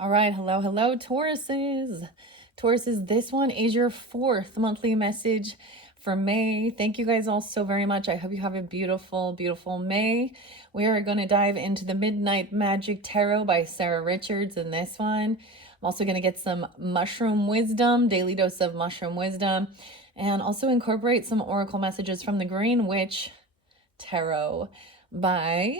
All right, hello, Tauruses. Tauruses, this one is your fourth monthly message for May. Thank you guys all so very much. I hope you have a beautiful, beautiful May. We are going to dive into the Midnight Magic Tarot by Sarah Richards in this one. I'm also going to get some mushroom wisdom, daily dose of mushroom wisdom, and also incorporate some oracle messages from the Green Witch Tarot by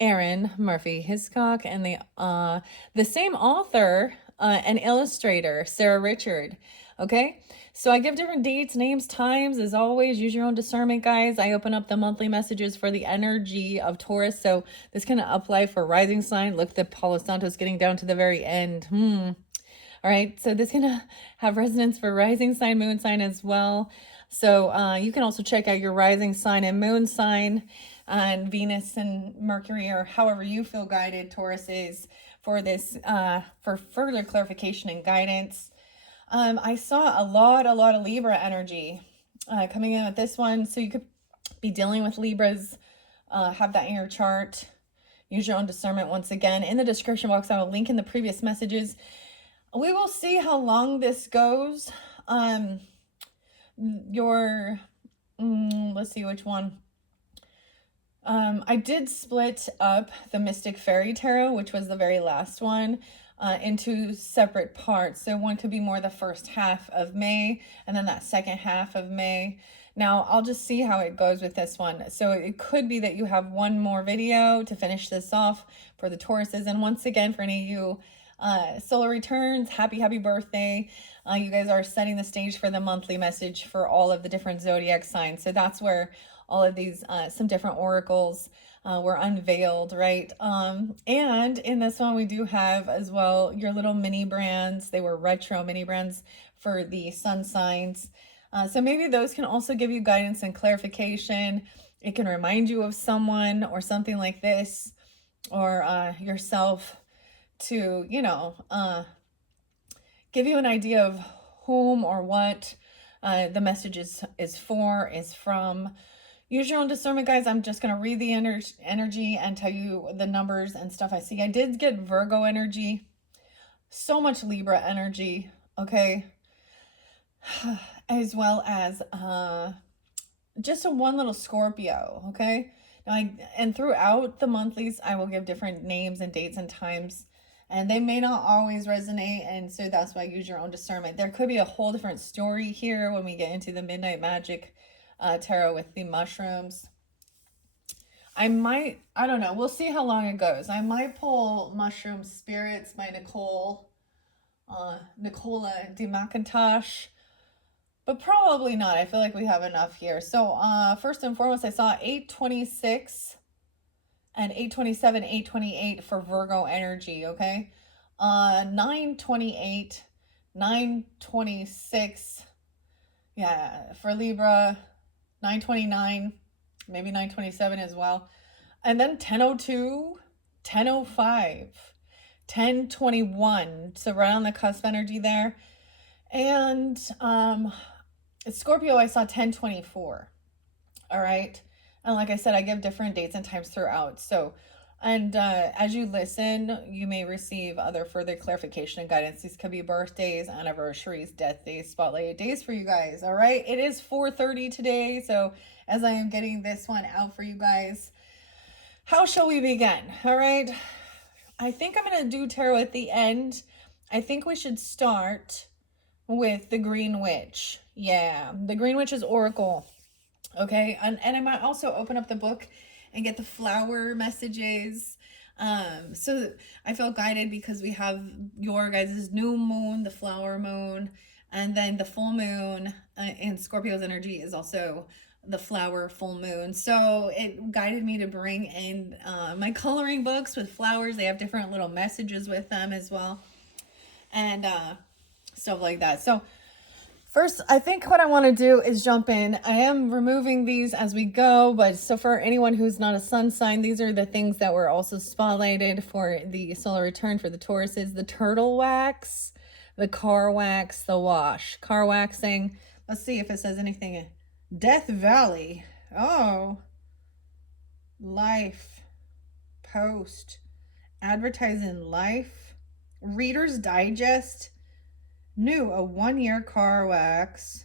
Erin Murphy Hiscock and the same author and illustrator, Sarah Richard. Okay, so I give different dates, names, times. As always, use your own discernment, guys. I open up the monthly messages for the energy of Taurus, so this can apply for rising sign. Look, the Palo Santo's getting down to the very end. All right, so this can have resonance for rising sign, moon sign as well. So you can also check out your rising sign and moon sign and Venus and Mercury, or however you feel guided, Taurus, is for this, for further clarification and guidance. I saw a lot of Libra energy coming in with this one. So you could be dealing with Libras, have that in your chart. Use your own discernment once again. In the description box, I will link in the previous messages. We will see how long this goes. Let's see which one. I did split up the Mystic Fairy Tarot, which was the very last one, into separate parts. So one could be more the first half of May, and then that second half of May. Now, I'll just see how it goes with this one. So it could be that you have one more video to finish this off for the Tauruses. And once again, for any of you solar returns, happy birthday. You guys are setting the stage for the monthly message for all of the different zodiac signs. So that's where all of these some different oracles were unveiled, right? And in this one we do have as well your little mini brands. They were retro mini brands for the sun signs. So maybe those can also give you guidance and clarification. It can remind you of someone or something like this, or yourself, to, give you an idea of whom or what the message is for, is from. Use your own discernment, guys. I'm just going to read the energy and tell you the numbers and stuff I see. I did get Virgo energy, so much Libra energy, okay? As well as just one little Scorpio, okay? Now, and throughout the monthlies, I will give different names and dates and times, and they may not always resonate, and so that's why I use your own discernment. There could be a whole different story here when we get into the Midnight Magic Tarot with the mushrooms. I don't know. We'll see how long it goes. I might pull Mushroom Spirits by Nicola de McIntosh, but probably not. I feel like we have enough here. So first and foremost, I saw 826 and 827, 828 for Virgo energy, okay? 928, 926, yeah, for Libra, 929, maybe 927 as well. And then 1002, 1005, 1021, so right on the cusp energy there. And Scorpio, I saw 1024, all right? And like I said, I give different dates and times throughout. So, and as you listen, you may receive other further clarification and guidance. These could be birthdays, anniversaries, death days, spotlighted days for you guys, all right? It is 4:30 today, so as I am getting this one out for you guys, how shall we begin, all right? I think I'm going to do tarot at the end. I think we should start with the Green Witch. Yeah, the Green Witch's Oracle. Okay, and I might also open up the book and get the flower messages. So I feel guided because we have your guys' new moon, the flower moon, and then the full moon in Scorpio's energy is also the flower full moon. So it guided me to bring in my coloring books with flowers. They have different little messages with them as well, and stuff like that. So first, I think what I want to do is jump in. I am removing these as we go, but so for anyone who's not a sun sign, these are the things that were also spotlighted for the solar return for the Tauruses. The turtle wax, the car wax, the wash. Car waxing. Let's see if it says anything. Death Valley. Oh. Life. Post. Advertising life. Reader's Digest, new, a 1-year car wax.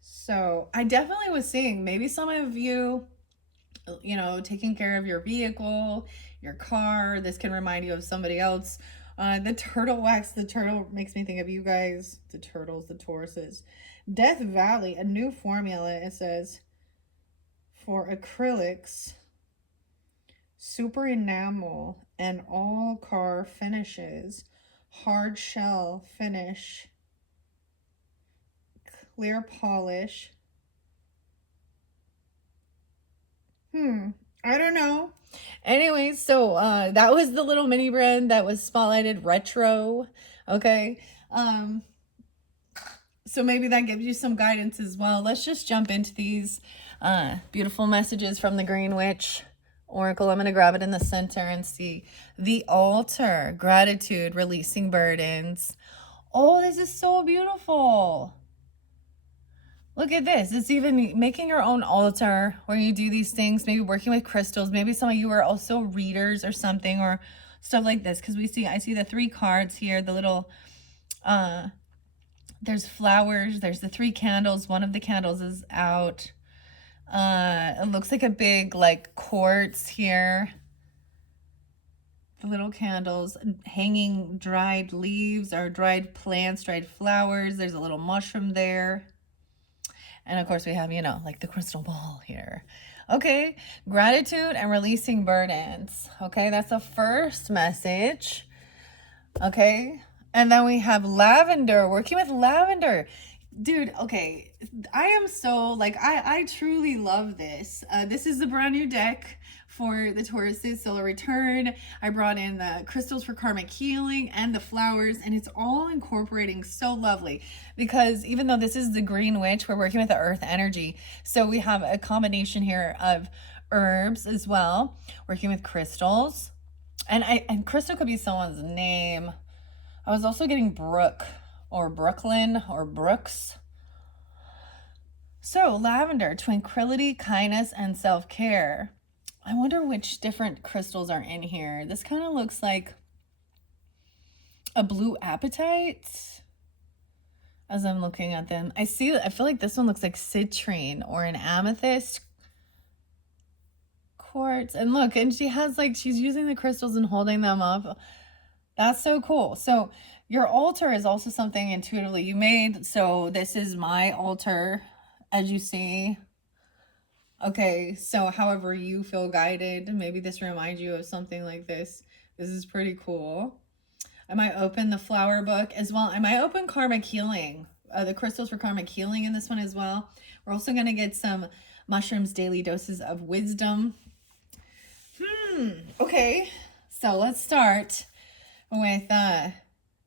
So I definitely was seeing maybe some of you, taking care of your vehicle, your car. This can remind you of somebody else. The turtle wax, the turtle makes me think of you guys, the turtles, the Tauruses. Death Valley, a new formula, it says, for acrylics, super enamel, and all car finishes, hard shell finish, clear polish. I don't know. Anyway, so that was the little mini brand that was spotlighted, retro. Okay. So maybe that gives you some guidance as well. Let's just jump into these beautiful messages from the Green Witch Oracle. I'm going to grab it in the center and see the altar, gratitude, releasing burdens. Oh, this is so beautiful. Look at this. It's even making your own altar where you do these things, maybe working with crystals. Maybe some of you are also readers or something or stuff like this. Because I see the 3 cards here, the little, there's flowers, there's the 3 candles. One of the candles is out. It looks like a big like quartz here. The little candles, hanging dried leaves or dried plants, dried flowers. There's a little mushroom there. And of course we have, like the crystal ball here. Okay, gratitude and releasing burdens. Okay, that's the first message. Okay, and then we have lavender, working with lavender. Dude, okay, I am so, like, I truly love this. This is the brand new deck for the Taurus's solar return. I brought in the crystals for karmic healing and the flowers, and it's all incorporating so lovely because even though this is the Green Witch, we're working with the earth energy. So we have a combination here of herbs as well, working with crystals. And crystal could be someone's name. I was also getting Brooke or Brooklyn or Brooks. So lavender, tranquility, kindness, and self-care. I wonder which different crystals are in here. This kind of looks like a blue apatite as I'm looking at them. I feel like this one looks like citrine or an amethyst quartz. And look, and she's using the crystals and holding them up. That's so cool. So your altar is also something intuitively you made. So this is my altar, as you see. Okay, so however you feel guided, maybe this reminds you of something like this. This is pretty cool. I might open the flower book as well. I might open karmic healing, the crystals for karmic healing in this one as well. We're also going to get some mushrooms, daily doses of wisdom. Okay, so let's start with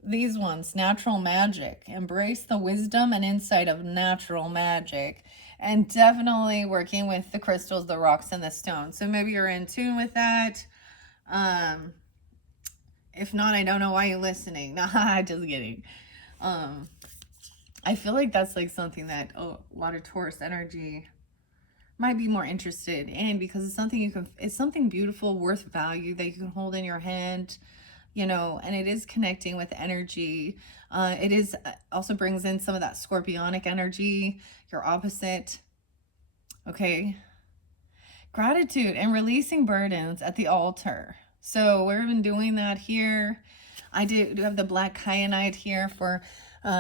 these ones. Natural magic. Embrace the wisdom and insight of natural magic. And definitely working with the crystals, the rocks, and the stones. So maybe you're in tune with that. If not, I don't know why you're listening. Nah, just kidding. I feel like that's like something that a lot of Taurus energy might be more interested in because it's something it's something beautiful, worth value that you can hold in your hand, and it is connecting with energy. It is also brings in some of that scorpionic energy, your opposite. Okay. Gratitude and releasing burdens at the altar. So we're even doing that here. I do have the black kyanite here for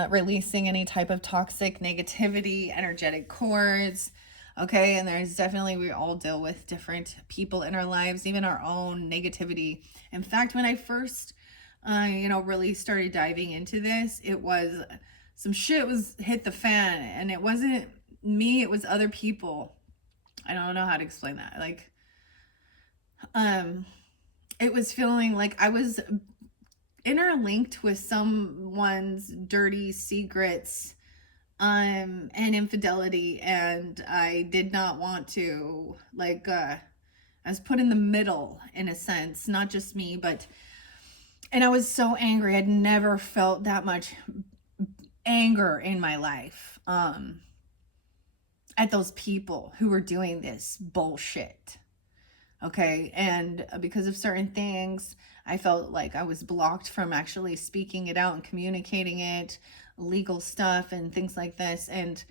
releasing any type of toxic negativity, energetic cords. Okay, and there's definitely, we all deal with different people in our lives, even our own negativity. In fact, when I first, really started diving into this, it was some shit hit the fan, and it wasn't me, it was other people. I don't know how to explain that. Like, it was feeling like I was interlinked with someone's dirty secrets, and infidelity, and I did not want to, I was put in the middle in a sense, not just me, and I was so angry. I'd never felt that much anger in my life, at those people who were doing this bullshit. Okay, and because of certain things, I felt like I was blocked from actually speaking it out and communicating it, legal stuff and things like this. And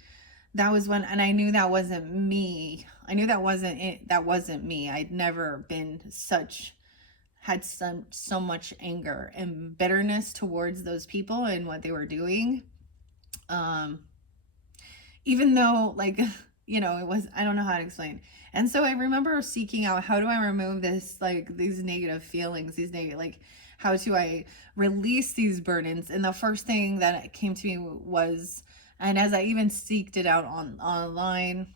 that was when, and I knew that wasn't me. I knew that wasn't it. That wasn't me. I'd never been had so much anger and bitterness towards those people and what they were doing. Um, Even though, like, it was, I don't know how to explain. And so I remember seeking out, how do I remove this, like, these negative feelings, like, how do I release these burdens? And the first thing that came to me was, and as I even seeked it out online,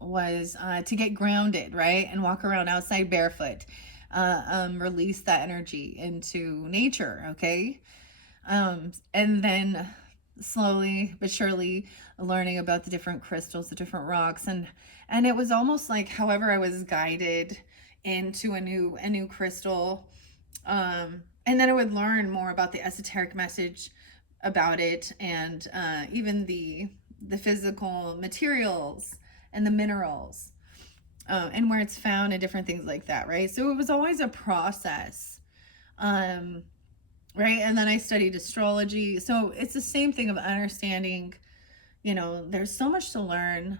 was to get grounded, right? And walk around outside barefoot, release that energy into nature, okay? And then slowly but surely learning about the different crystals, the different rocks, and it was almost like however I was guided into a new crystal, and then I would learn more about the esoteric message about it, and even the physical materials and the minerals, and where it's found and different things like that, right? So it was always a process. Right. And then I studied astrology. So it's the same thing of understanding, there's so much to learn,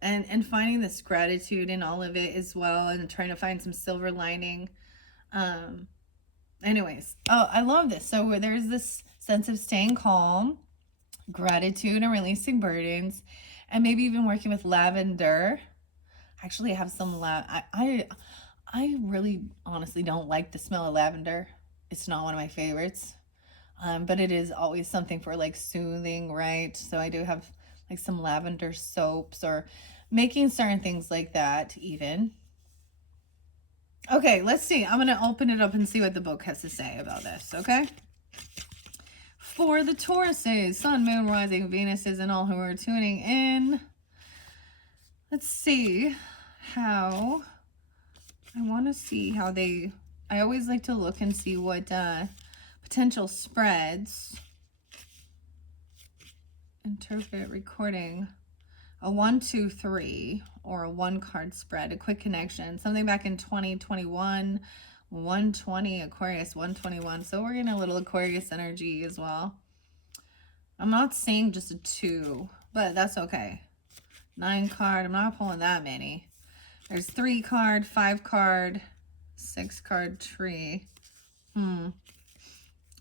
and finding this gratitude in all of it as well, and trying to find some silver lining. Anyways, oh, I love this. So there's this sense of staying calm, gratitude, and releasing burdens, and maybe even working with lavender. Actually, I have some I really honestly don't like the smell of lavender. It's not one of my favorites. But it is always something for like soothing, right? So I do have like some lavender soaps, or making certain things like that even. Okay, let's see. I'm going to open it up and see what the book has to say about this, okay? For the Tauruses, Sun, Moon, Rising, Venuses, and all who are tuning in. Let's see how... I want to see how they... I always like to look and see what potential spreads. Interpret recording. A 1, 2, 3, or a 1-card spread. A quick connection. Something back in 2021. 120, Aquarius, 121. So we're getting a little Aquarius energy as well. I'm not seeing just a 2, but that's okay. 9 card. I'm not pulling that many. There's 3 card, 5 card, 6 card tree.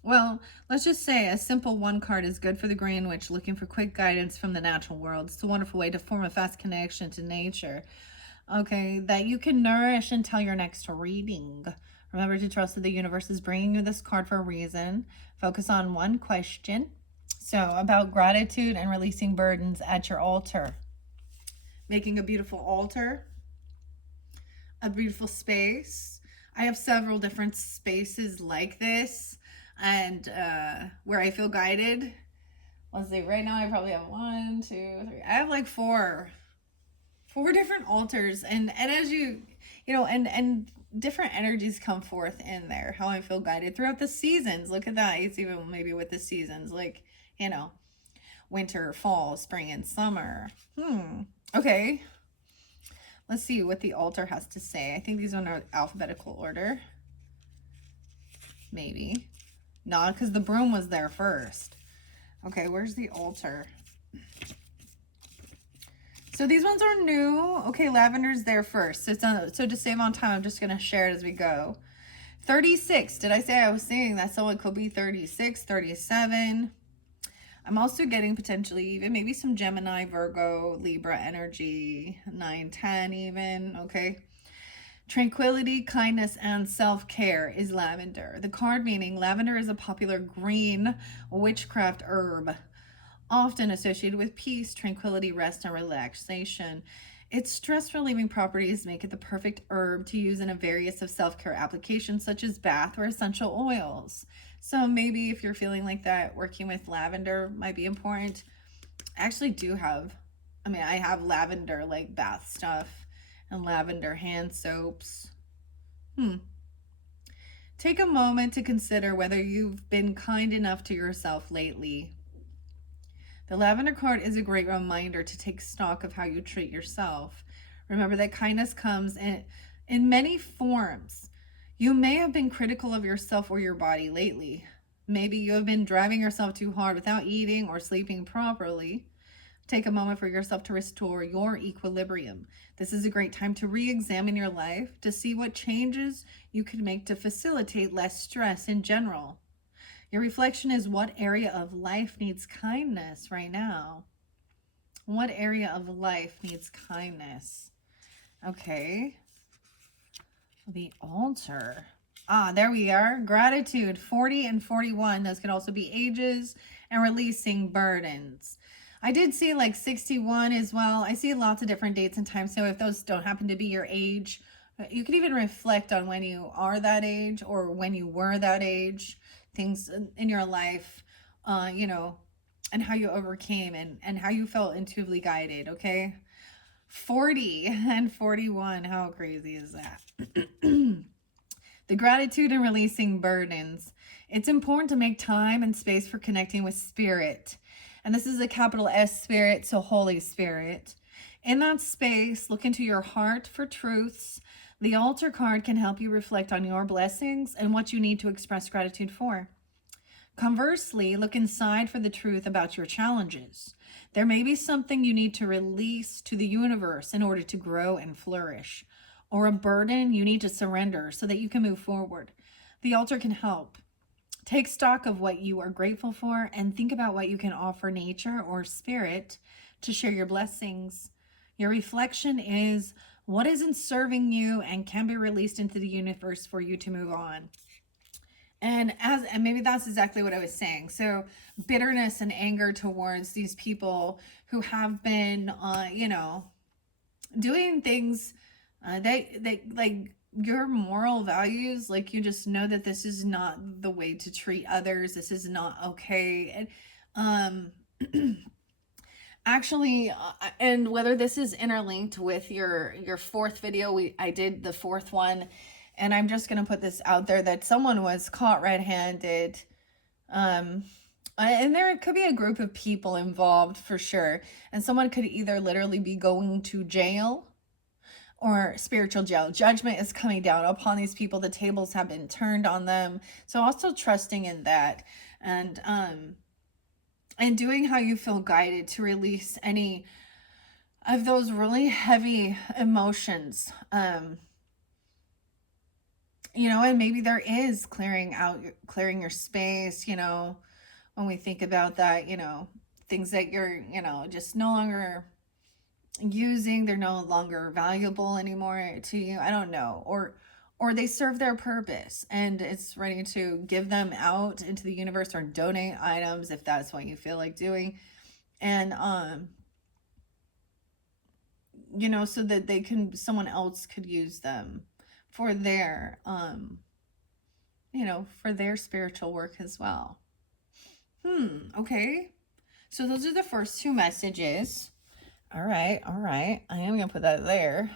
Well, let's just say a simple 1 card is good for the Green Witch looking for quick guidance from the natural world. It's a wonderful way to form a fast connection to nature. Okay, that you can nourish until your next reading. Remember to trust that the universe is bringing you this card for a reason. Focus on one question. So, about gratitude and releasing burdens at your altar. Making a beautiful altar. A beautiful space. I have several different spaces like this, and where I feel guided. Let's see, right now I probably have 1, 2, 3. I have like four different altars, and as and different energies come forth in there, how I feel guided throughout the seasons. Look at that. It's even maybe with the seasons, like, winter, fall, spring, and summer. Okay. Let's see what the altar has to say. I think these are in alphabetical order. Maybe. Not, because the broom was there first. Okay, where's the altar? So these ones are new. Okay, lavender's there first. So to save on time, I'm just going to share it as we go. 36. Did I say I was seeing that someone could be 36, 37? I'm also getting potentially even maybe some Gemini, Virgo, Libra energy, 9, 10 even, okay? Tranquility, kindness, and self-care is lavender. The card meaning lavender is a popular green witchcraft herb, often associated with peace, tranquility, rest, and relaxation. Its stress-relieving properties make it the perfect herb to use in a various of self-care applications such as bath or essential oils. So maybe if you're feeling like that, working with lavender might be important. I actually do have, I have lavender like bath stuff and lavender hand soaps. Take a moment to consider whether you've been kind enough to yourself lately. The lavender card is a great reminder to take stock of how you treat yourself. Remember that kindness comes in many forms. You may have been critical of yourself or your body lately. Maybe you have been driving yourself too hard without eating or sleeping properly. Take a moment for yourself to restore your equilibrium. This is a great time to re-examine your life, to see what changes you could make to facilitate less stress in general. Your reflection is, what area of life needs kindness right now? What area of life needs kindness? Okay. The altar. Ah, there we are. Gratitude, 40 and 41. Those could also be ages and releasing burdens. I did see like 61 as well. I see lots of different dates and times. So if those don't happen to be your age, you can even reflect on when you are that age or when you were that age, things in your life, you know, and how you overcame and how you felt intuitively guided, okay? 40 and 41, how crazy is that? The gratitude and releasing burdens. It's important to make time and space for connecting with spirit. And this is a capital S spirit, so Holy Spirit. In that space, look into your heart for truths. The altar card can help you reflect on your blessings and what you need to express gratitude for. Conversely, look inside for the truth about your challenges. There may be something you need to release to the universe in order to grow and flourish, or a burden you need to surrender so that you can move forward. The altar can help. Take stock of what you are grateful for and think about what you can offer nature or spirit to share your blessings. Your reflection is, what isn't serving you and can be released into the universe for you to move on. And maybe that's exactly what I was saying. So bitterness and anger towards these people who have been, you know, doing things, they like your moral values, like you just know that this is not the way to treat others. This is not okay. And, actually, and whether this is interlinked with your fourth video, I did the fourth one. And I'm just going to put this out there that someone was caught red-handed. And there could be a group of people involved for sure. And someone could either literally be going to jail or spiritual jail. Judgment is coming down upon these people. The tables have been turned on them. So also trusting in that. And doing how you feel guided to release any of those really heavy emotions. You know, and maybe there is clearing your space, you know, when we think about that, you know, things that you're, you know, just no longer using, they're no longer valuable anymore to you. I don't know. Or they serve their purpose and it's ready to give them out into the universe or donate items if that's what you feel like doing. And, you know, so that someone else could use them for their, you know, for their spiritual work as well. Okay. So those are the first two messages. All right. I am going to put that there.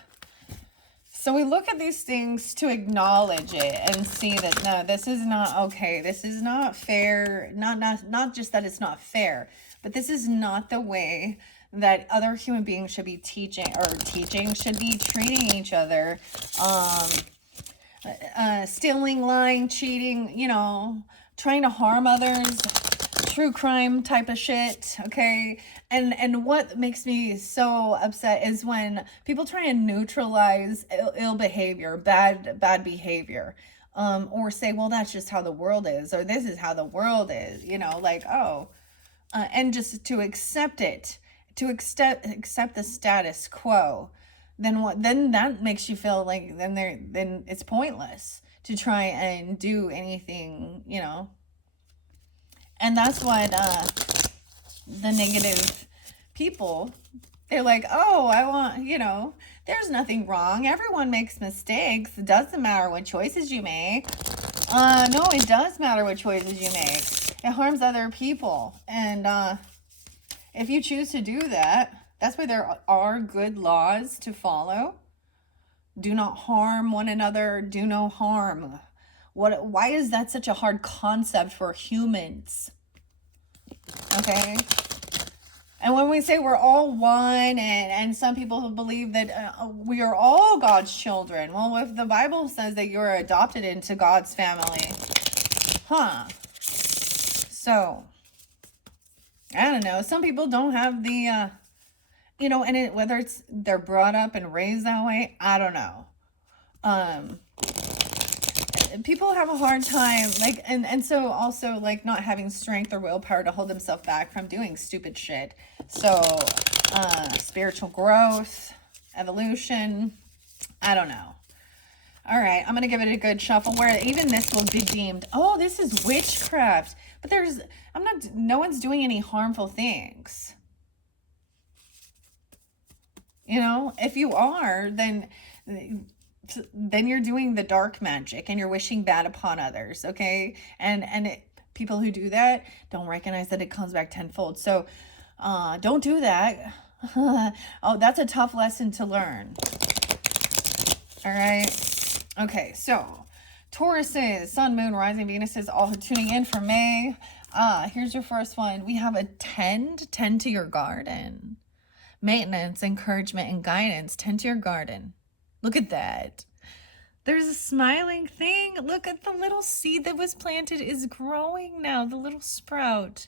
So we look at these things to acknowledge it and see that, no, this is not okay. This is not fair. Not just that it's not fair, but this is not the way that other human beings should be should be treating each other. Stealing, lying, cheating, you know, trying to harm others, true crime type of shit, okay? And what makes me so upset is when people try and neutralize ill behavior, bad behavior, or say, well, that's just how the world is, or this is how the world is, you know, like, oh, and just to accept it, to accept the status quo, then that makes you feel like then it's pointless to try and do anything, you know. And that's what the negative people, they're like, oh, I want, you know, there's nothing wrong, everyone makes mistakes, it doesn't matter what choices you make. No, it does matter what choices you make. It harms other people. And if you choose to do that, that's why there are good laws to follow. Do not harm one another. Do no harm. Why is that such a hard concept for humans? Okay. And when we say we're all one, and some people believe that we are all God's children. Well, if the Bible says that you're adopted into God's family, so, I don't know. Some people don't have the, and whether it's they're brought up and raised that way, I don't know. People have a hard time, like, and so also, like, not having strength or willpower to hold themselves back from doing stupid shit. So, spiritual growth, evolution, I don't know. All right, I'm going to give it a good shuffle where even this will be deemed, oh, this is witchcraft. But no one's doing any harmful things. If you are, then you're doing the dark magic and you're wishing bad upon others, okay? And people who do that don't recognize that it comes back tenfold. So don't do that. Oh, that's a tough lesson to learn. All right. Okay, so Tauruses, Sun, Moon, Rising, Venuses, all tuning in for May. Here's your first one. We have a tend to your garden. Maintenance, encouragement, and guidance. Tend to your garden. Look at that. There's a smiling thing. Look at the little seed that was planted is growing now. The little sprout.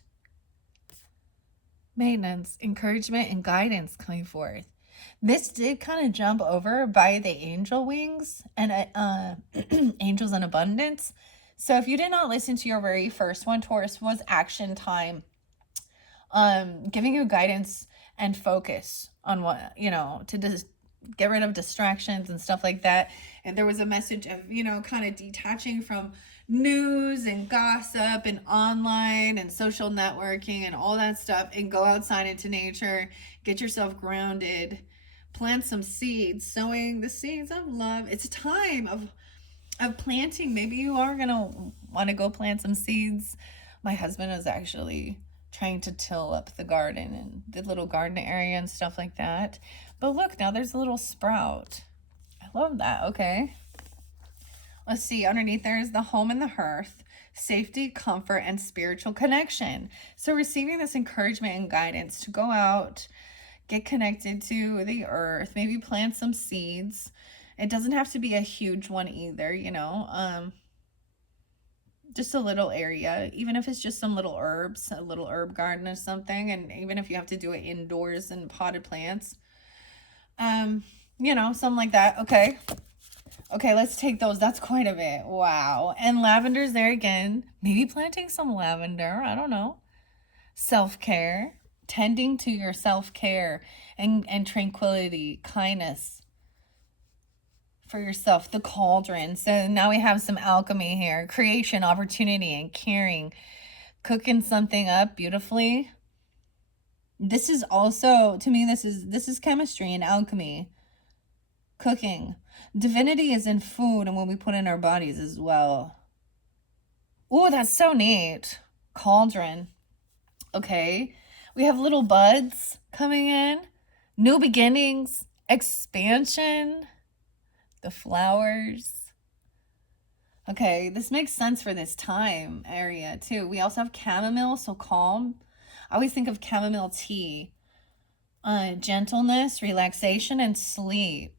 Maintenance, encouragement, and guidance coming forth. This did kind of jump over by the angel wings and angels in abundance. So if you did not listen to your very first one, Taurus, was action time. Giving you guidance and focus on what, to just get rid of distractions and stuff like that. And there was a message of, kind of detaching from news and gossip and online and social networking and all that stuff, and go outside into nature, get yourself grounded, plant some seeds, sowing the seeds of love. It's a time of planting. Maybe you are going to want to go plant some seeds. My husband is actually trying to till up the garden and the little garden area and stuff like that. But look, now there's a little sprout. I love that. Okay. Let's see. Underneath there is the home and the hearth, safety, comfort, and spiritual connection. So receiving this encouragement and guidance to go out, get connected to the earth, maybe plant some seeds. It doesn't have to be a huge one either, just a little area, even if it's just some little herbs, a little herb garden or something. And even if you have to do it indoors and potted plants, something like that. Okay, let's take those. That's quite a bit. Wow. And lavender's there again. Maybe planting some lavender. I don't know. Self-care. Tending to your self-care and tranquility, kindness for yourself. The cauldron. So now we have some alchemy here. Creation, opportunity, and caring. Cooking something up beautifully. This is also, to me, this is chemistry and alchemy. Cooking. Divinity is in food and what we put in our bodies as well. Oh, that's so neat. Cauldron. Okay. We have little buds coming in. New beginnings. Expansion. The flowers. Okay, this makes sense for this time area too. We also have chamomile, so calm. I always think of chamomile tea. Gentleness, relaxation, and sleep.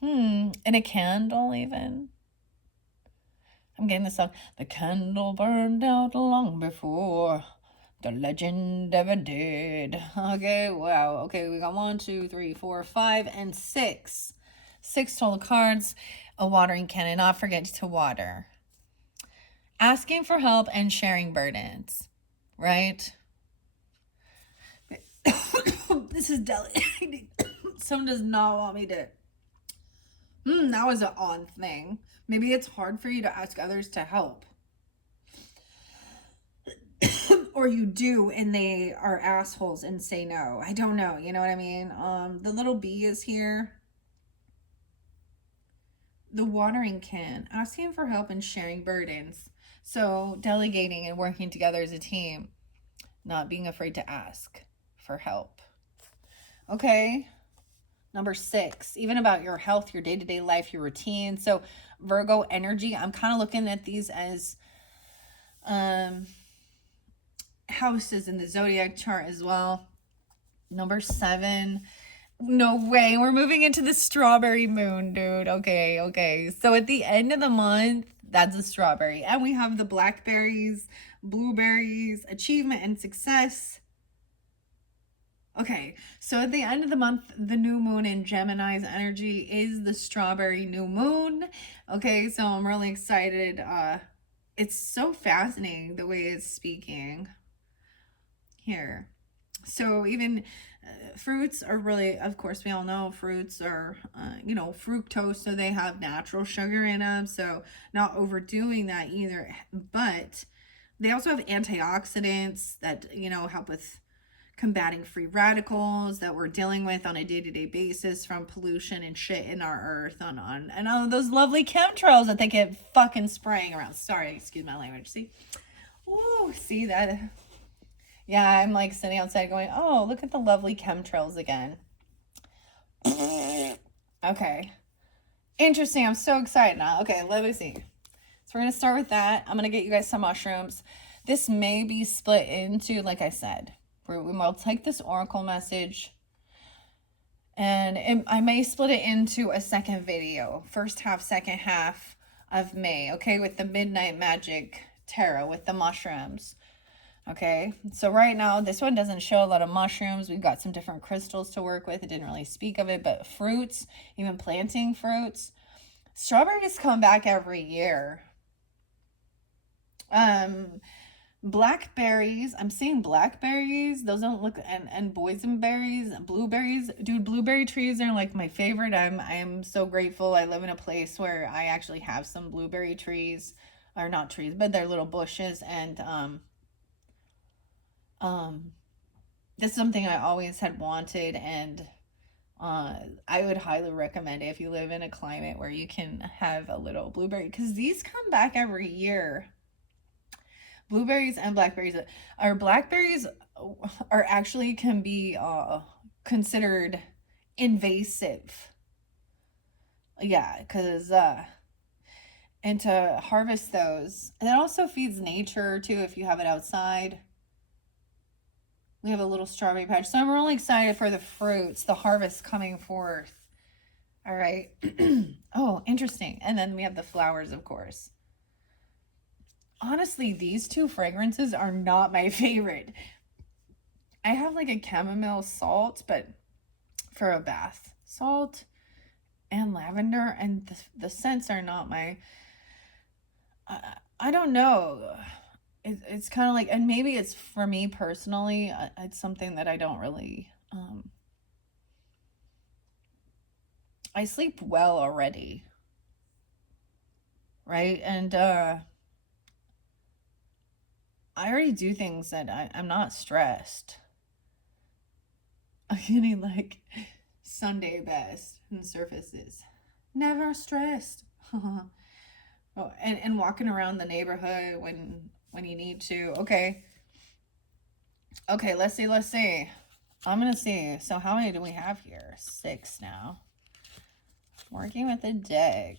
And a candle even. I'm getting this song. The candle burned out long before the legend ever did. Okay, wow. Okay, we got 1, 2, 3, 4, 5, and 6. 6 total cards. A watering can, and not forget to water. Asking for help and sharing burdens, right? This is delegating. Someone does not want me to. That was an on thing. Maybe it's hard for you to ask others to help. Or you do and they are assholes and say no. I don't know. You know what I mean? The little bee is here. The watering can. Asking for help and sharing burdens. So delegating and working together as a team. Not being afraid to ask for help. Okay. Number 6, even about your health, your day-to-day life, your routine. So Virgo energy, I'm kind of looking at these as houses in the zodiac chart as well. Number 7. No way. We're moving into the strawberry moon, dude. Okay. So at the end of the month, that's a strawberry. And we have the blackberries, blueberries, achievement and success. Okay, so at the end of the month, the new moon in Gemini's energy is the strawberry new moon. Okay, so I'm really excited. It's so fascinating the way it's speaking here. So even fruits are really, of course, we all know fruits are, fructose, so they have natural sugar in them. So not overdoing that either. But they also have antioxidants that, help with combating free radicals that we're dealing with on a day-to-day basis from pollution and shit in our earth and all of those lovely chemtrails that they get fucking spraying around. Sorry, excuse my language. See that? Yeah, I'm like sitting outside going, oh, look at the lovely chemtrails again. Okay. Interesting. I'm so excited now. Okay, let me see. So we're going to start with that. I'm going to get you guys some mushrooms. This may be split into, like I said, we'll take this oracle message and I may split it into a second video, first half, second half of May, okay, with the Midnight Magic Tarot with the mushrooms. Okay, so right now this one doesn't show a lot of mushrooms. We've got some different crystals to work with. It didn't really speak of it, but fruits, even planting fruits. Strawberries come back every year. Blackberries, I'm seeing blackberries. Those don't look, and boysenberries, blueberries. Dude, blueberry trees are like my favorite. I'm so grateful. I live in a place where I actually have some blueberry trees, or not trees, but they're little bushes, and this is something I always had wanted, and I would highly recommend it if you live in a climate where you can have a little blueberry, because these come back every year. Blueberries and blackberries are actually can be considered invasive. Yeah, because and to harvest those, and it also feeds nature too if you have it outside. We have a little strawberry patch, so I'm really excited for the fruits, the harvest coming forth. All right. Oh, interesting. And then we have the flowers, of course. Honestly, these two fragrances are not my favorite. I have like a chamomile salt, but for a bath. Salt and lavender, and the scents are not my... I don't know. It's kind of like, and maybe it's for me personally, it's something that I don't really... I sleep well already. Right? And I already do things that I'm not stressed. I'm getting like Sunday best and surfaces. Never stressed. Oh, and walking around the neighborhood when you need to. Okay, let's see. I'm gonna see. So how many do we have here? 6 now. Working with the deck.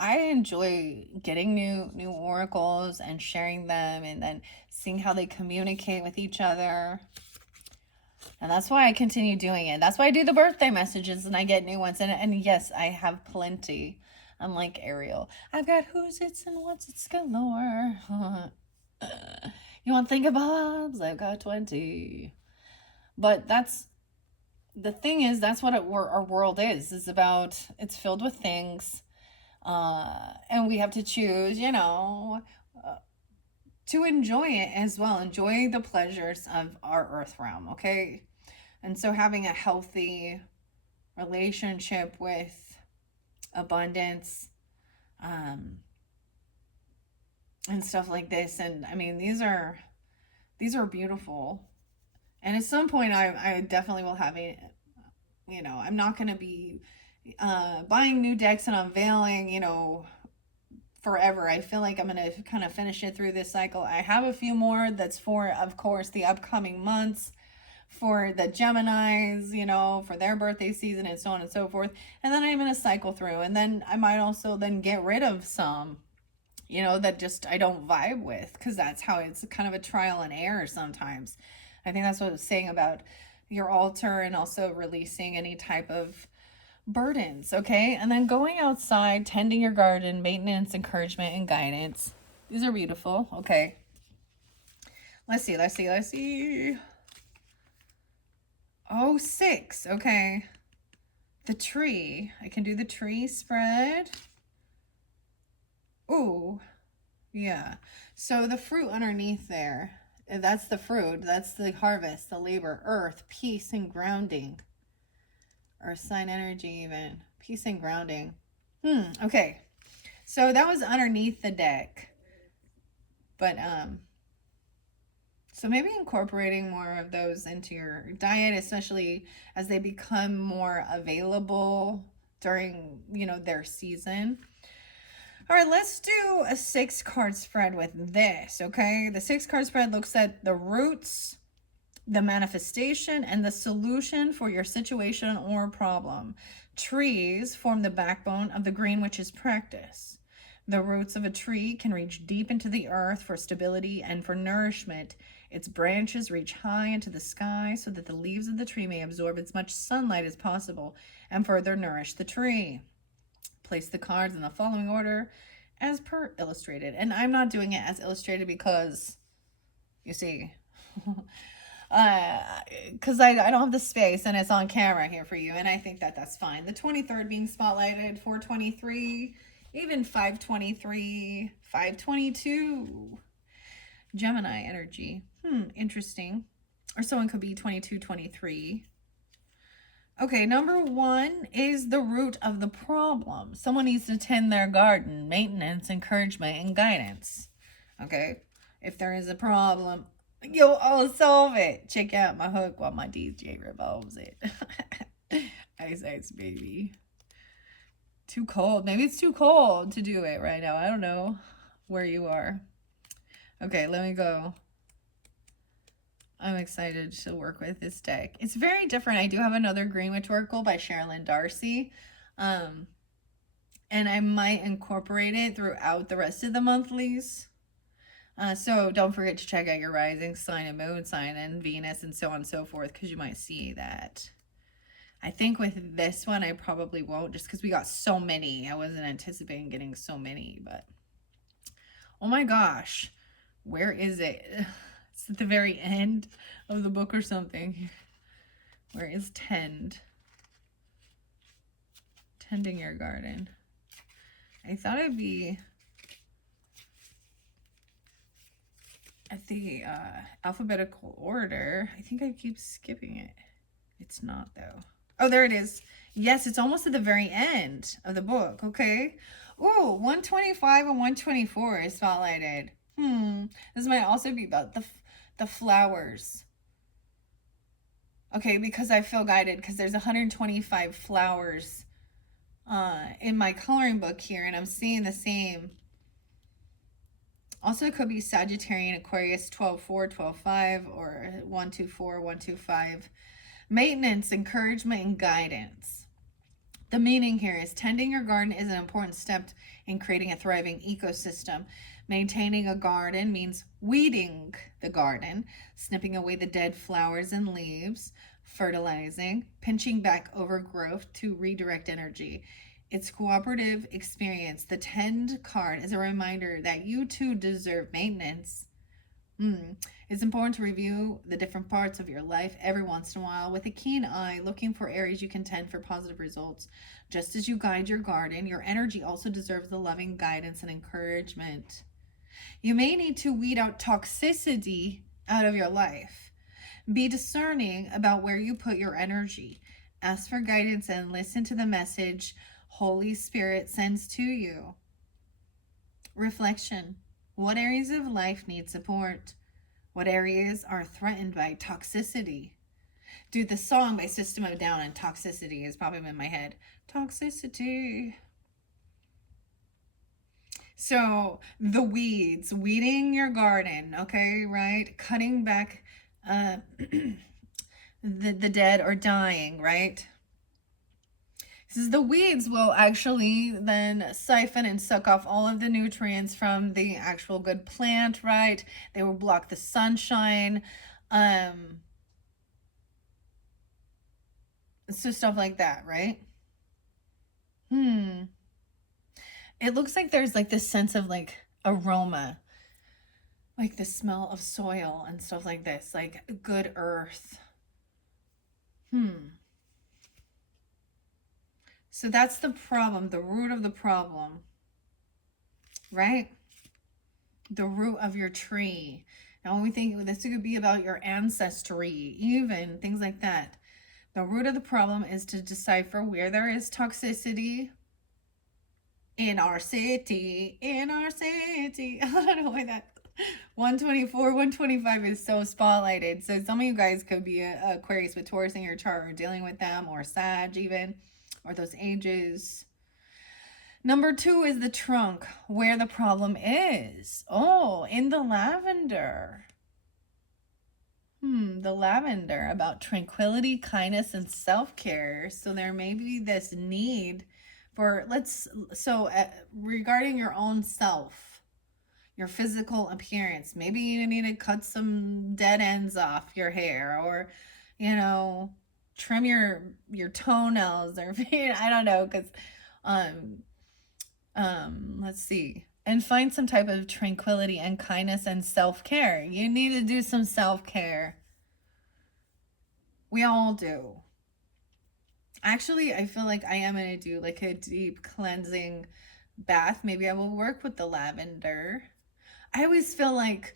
I enjoy getting new oracles and sharing them, and then seeing how they communicate with each other. And that's why I continue doing it. That's why I do the birthday messages and I get new ones. And yes, I have plenty. I'm like Ariel. I've got who's it's and what's it's galore. You want thingamabobs? I've got 20. But that's the thing is, that's what our world is about. It's filled with things. And we have to choose, to enjoy it as well. Enjoy the pleasures of our earth realm, okay? And so having a healthy relationship with abundance, and stuff like this. And I mean, these are beautiful. And at some point I definitely will have I'm not going to be buying new decks and unveiling, forever. I feel like I'm going to kind of finish it through this cycle. I have a few more that's for, of course, the upcoming months, for the Geminis, for their birthday season and so on and so forth. And then I'm going to cycle through, and then I might also then get rid of some, that just I don't vibe with, because that's how it's kind of a trial and error sometimes. I think that's what I was saying about your altar, and also releasing any type of burdens, okay? And then going outside, tending your garden, maintenance, encouragement, and guidance. These are beautiful, okay? Let's see. Oh, 6, okay. The tree. I can do the tree spread. Ooh, yeah. So the fruit underneath there, that's the fruit. That's the harvest, the labor, earth, peace, and grounding. Earth sign energy even. Peace and grounding. Okay. So that was underneath the deck. But, so maybe incorporating more of those into your diet, especially as they become more available during, their season. All right, let's do a 6-card spread with this, okay? The 6-card spread looks at the roots, the manifestation, and the solution for your situation or problem. Trees form the backbone of the Green Witch's practice. The roots of a tree can reach deep into the earth for stability and for nourishment. Its branches reach high into the sky so that the leaves of the tree may absorb as much sunlight as possible and further nourish the tree. Place the cards in the following order as per illustrated. And I'm not doing it as illustrated because, you see, because I don't have the space and it's on camera here for you, and I think that that's fine. The 23rd being spotlighted, 423, even 523, 522. Gemini energy. Interesting. Or someone could be 2223. Okay, number 1 is the root of the problem. Someone needs to tend their garden, maintenance, encouragement, and guidance. Okay, if there is a problem, I'll solve it. Check out my hook while my DJ revolves it. Ice Ice baby. Too cold. Maybe it's too cold to do it right now. I don't know where you are. Okay, let me go. I'm excited to work with this deck. It's very different. I do have another Green Witch Oracle by Sherilyn Darcy. And I might incorporate it throughout the rest of the monthlies. So don't forget to check out your rising sign and moon sign and Venus and so on and so forth, because you might see that. I think with this one, I probably won't, just because we got so many. I wasn't anticipating getting so many, but oh my gosh, where is it? It's at the very end of the book or something. Where is tend? Tending your garden. I thought it'd be at the alphabetical order. I think I keep skipping it. It's not though. Oh, there it is. Yes, it's almost at the very end of the book. Okay. Ooh, 125 and 124 is spotlighted. This might also be about the flowers. Okay, because I feel guided, because there's 125 flowers in my coloring book here, and I'm seeing the same. Also, it could be Sagittarian, Aquarius, 12-4, 12-5, or 124, 125. Maintenance, encouragement, and guidance. The meaning here is tending your garden is an important step in creating a thriving ecosystem. Maintaining a garden means weeding the garden, snipping away the dead flowers and leaves, fertilizing, pinching back overgrowth to redirect energy. It's cooperative experience. The Tend card is a reminder that you too deserve maintenance. It's important to review the different parts of your life every once in a while with a keen eye, looking for areas you can tend for positive results. Just as you guide your garden, your energy also deserves the loving guidance and encouragement. You may need to weed out toxicity out of your life. Be discerning about where you put your energy. Ask for guidance and listen to the message Holy Spirit sends to you. Reflection. What areas of life need support? What areas are threatened by toxicity? Dude, the song by System of a Down and Toxicity is probably in my head. Toxicity. So the weeds, weeding your garden, okay, right? Cutting back the dead or dying, right? This is the weeds will actually then siphon and suck off all of the nutrients from the actual good plant, right? They will block the sunshine. Um, so stuff like that, right? Hmm. It looks like there's like this sense of like aroma, like the smell of soil and stuff like this, like good earth. Hmm. So that's the problem, the root of the problem, right? The root of your tree. Now, when we think this could be about your ancestry, even things like that. The root of the problem is to decipher where there is toxicity in our city, in our city. I don't know why that 124, 125 is so spotlighted. So some of you guys could be a Aquarius with Taurus in your chart or dealing with them, or Sag even, or those ages. Number 2 is the trunk, where the problem is. Oh, in the lavender. The lavender, about tranquility, kindness, and self-care. So there may be this need for, regarding your own self, your physical appearance, maybe you need to cut some dead ends off your hair, or, you know, trim your toenails, or I don't know, because um let's see, and find some type of tranquility and kindness and self-care. You need to do some self-care. We all do. Actually, I feel like I am going to do like a deep cleansing bath. Maybe I will work with the lavender. I always feel like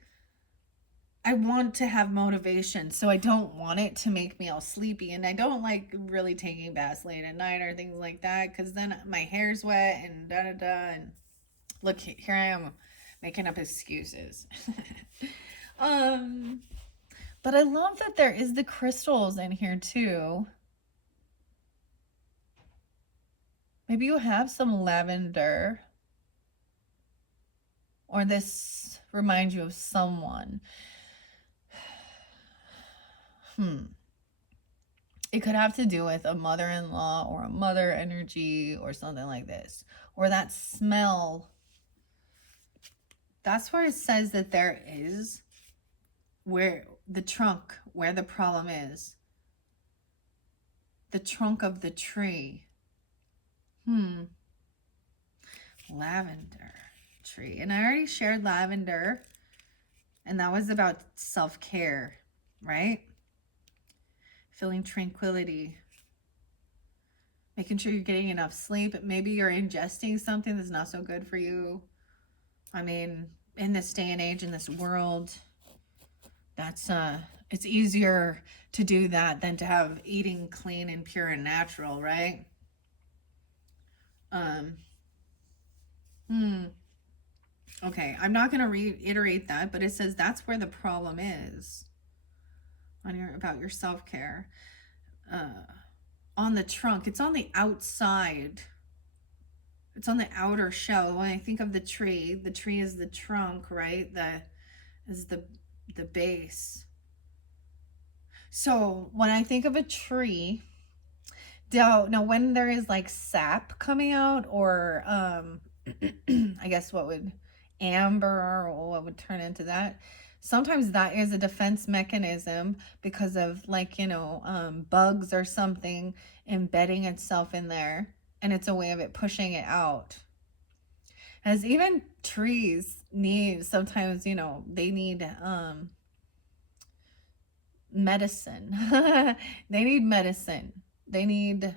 I want to have motivation, so I don't want it to make me all sleepy, and I don't like really taking baths late at night or things like that, because then my hair's wet and da da da. And look, here I am making up excuses. um, but I love that there is the crystals in here too. Maybe you have some lavender, or this reminds you of someone. It could have to do with a mother-in-law or a mother energy or something like this. Or that smell. That's where it says that there is, where the trunk, where the problem is. The trunk of the tree. Lavender tree. And I already shared lavender, and that was about self-care, right? Feeling tranquility. Making sure you're getting enough sleep. Maybe you're ingesting something that's not so good for you. I mean, in this day and age, in this world, that's it's easier to do that than to have eating clean and pure and natural, right? Okay, I'm not going to reiterate that, but it says that's where the problem is on your, about your self-care. On the trunk, it's on the outside. It's on the outer shell. When I think of the tree is the trunk, right? Is the base. So when I think of a tree, now when there is like sap coming out, or I guess what would amber, or what would turn into that, sometimes that is a defense mechanism because of, like, bugs or something embedding itself in there, and it's a way of it pushing it out. As even trees need sometimes, they need medicine. They need medicine. They need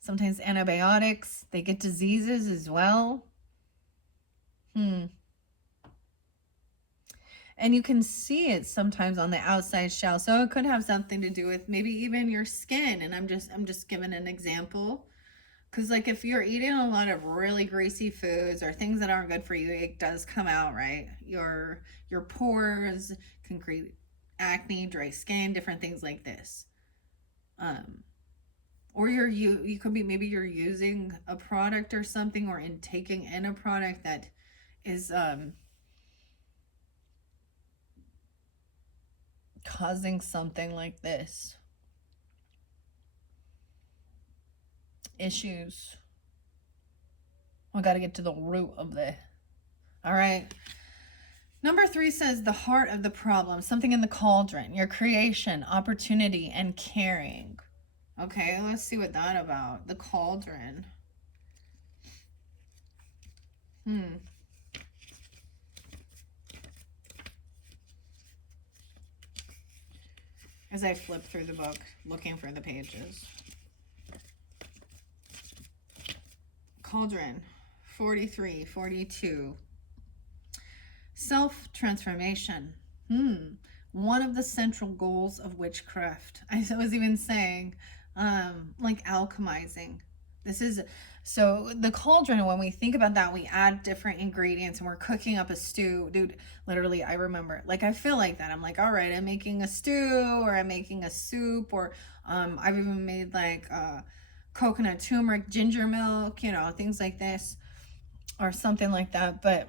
sometimes antibiotics. They get diseases as well. And you can see it sometimes on the outside shell. So it could have something to do with maybe even your skin. And I'm just giving an example. Because, like, if you're eating a lot of really greasy foods or things that aren't good for you, it does come out, right? Your pores can create acne, dry skin, different things like this. Or you could be, maybe you're using a product or something, or taking in a product that is causing something like this. issues. We got to get to the root of the. All right. Number 3 says the heart of the problem, something in the cauldron, your creation, opportunity, and caring. Okay, let's see what that about. The cauldron. As I flip through the book, looking for the pages. Cauldron, 43, 42. Self-transformation. One of the central goals of witchcraft. I was even saying, like alchemizing. This is, so the cauldron, when we think about that, we add different ingredients and we're cooking up a stew. Dude, literally, I remember, like, I feel like that. I'm like, all right, I'm making a stew, or I'm making a soup, or I've even made like coconut, turmeric, ginger milk, you know, things like this, or something like that. But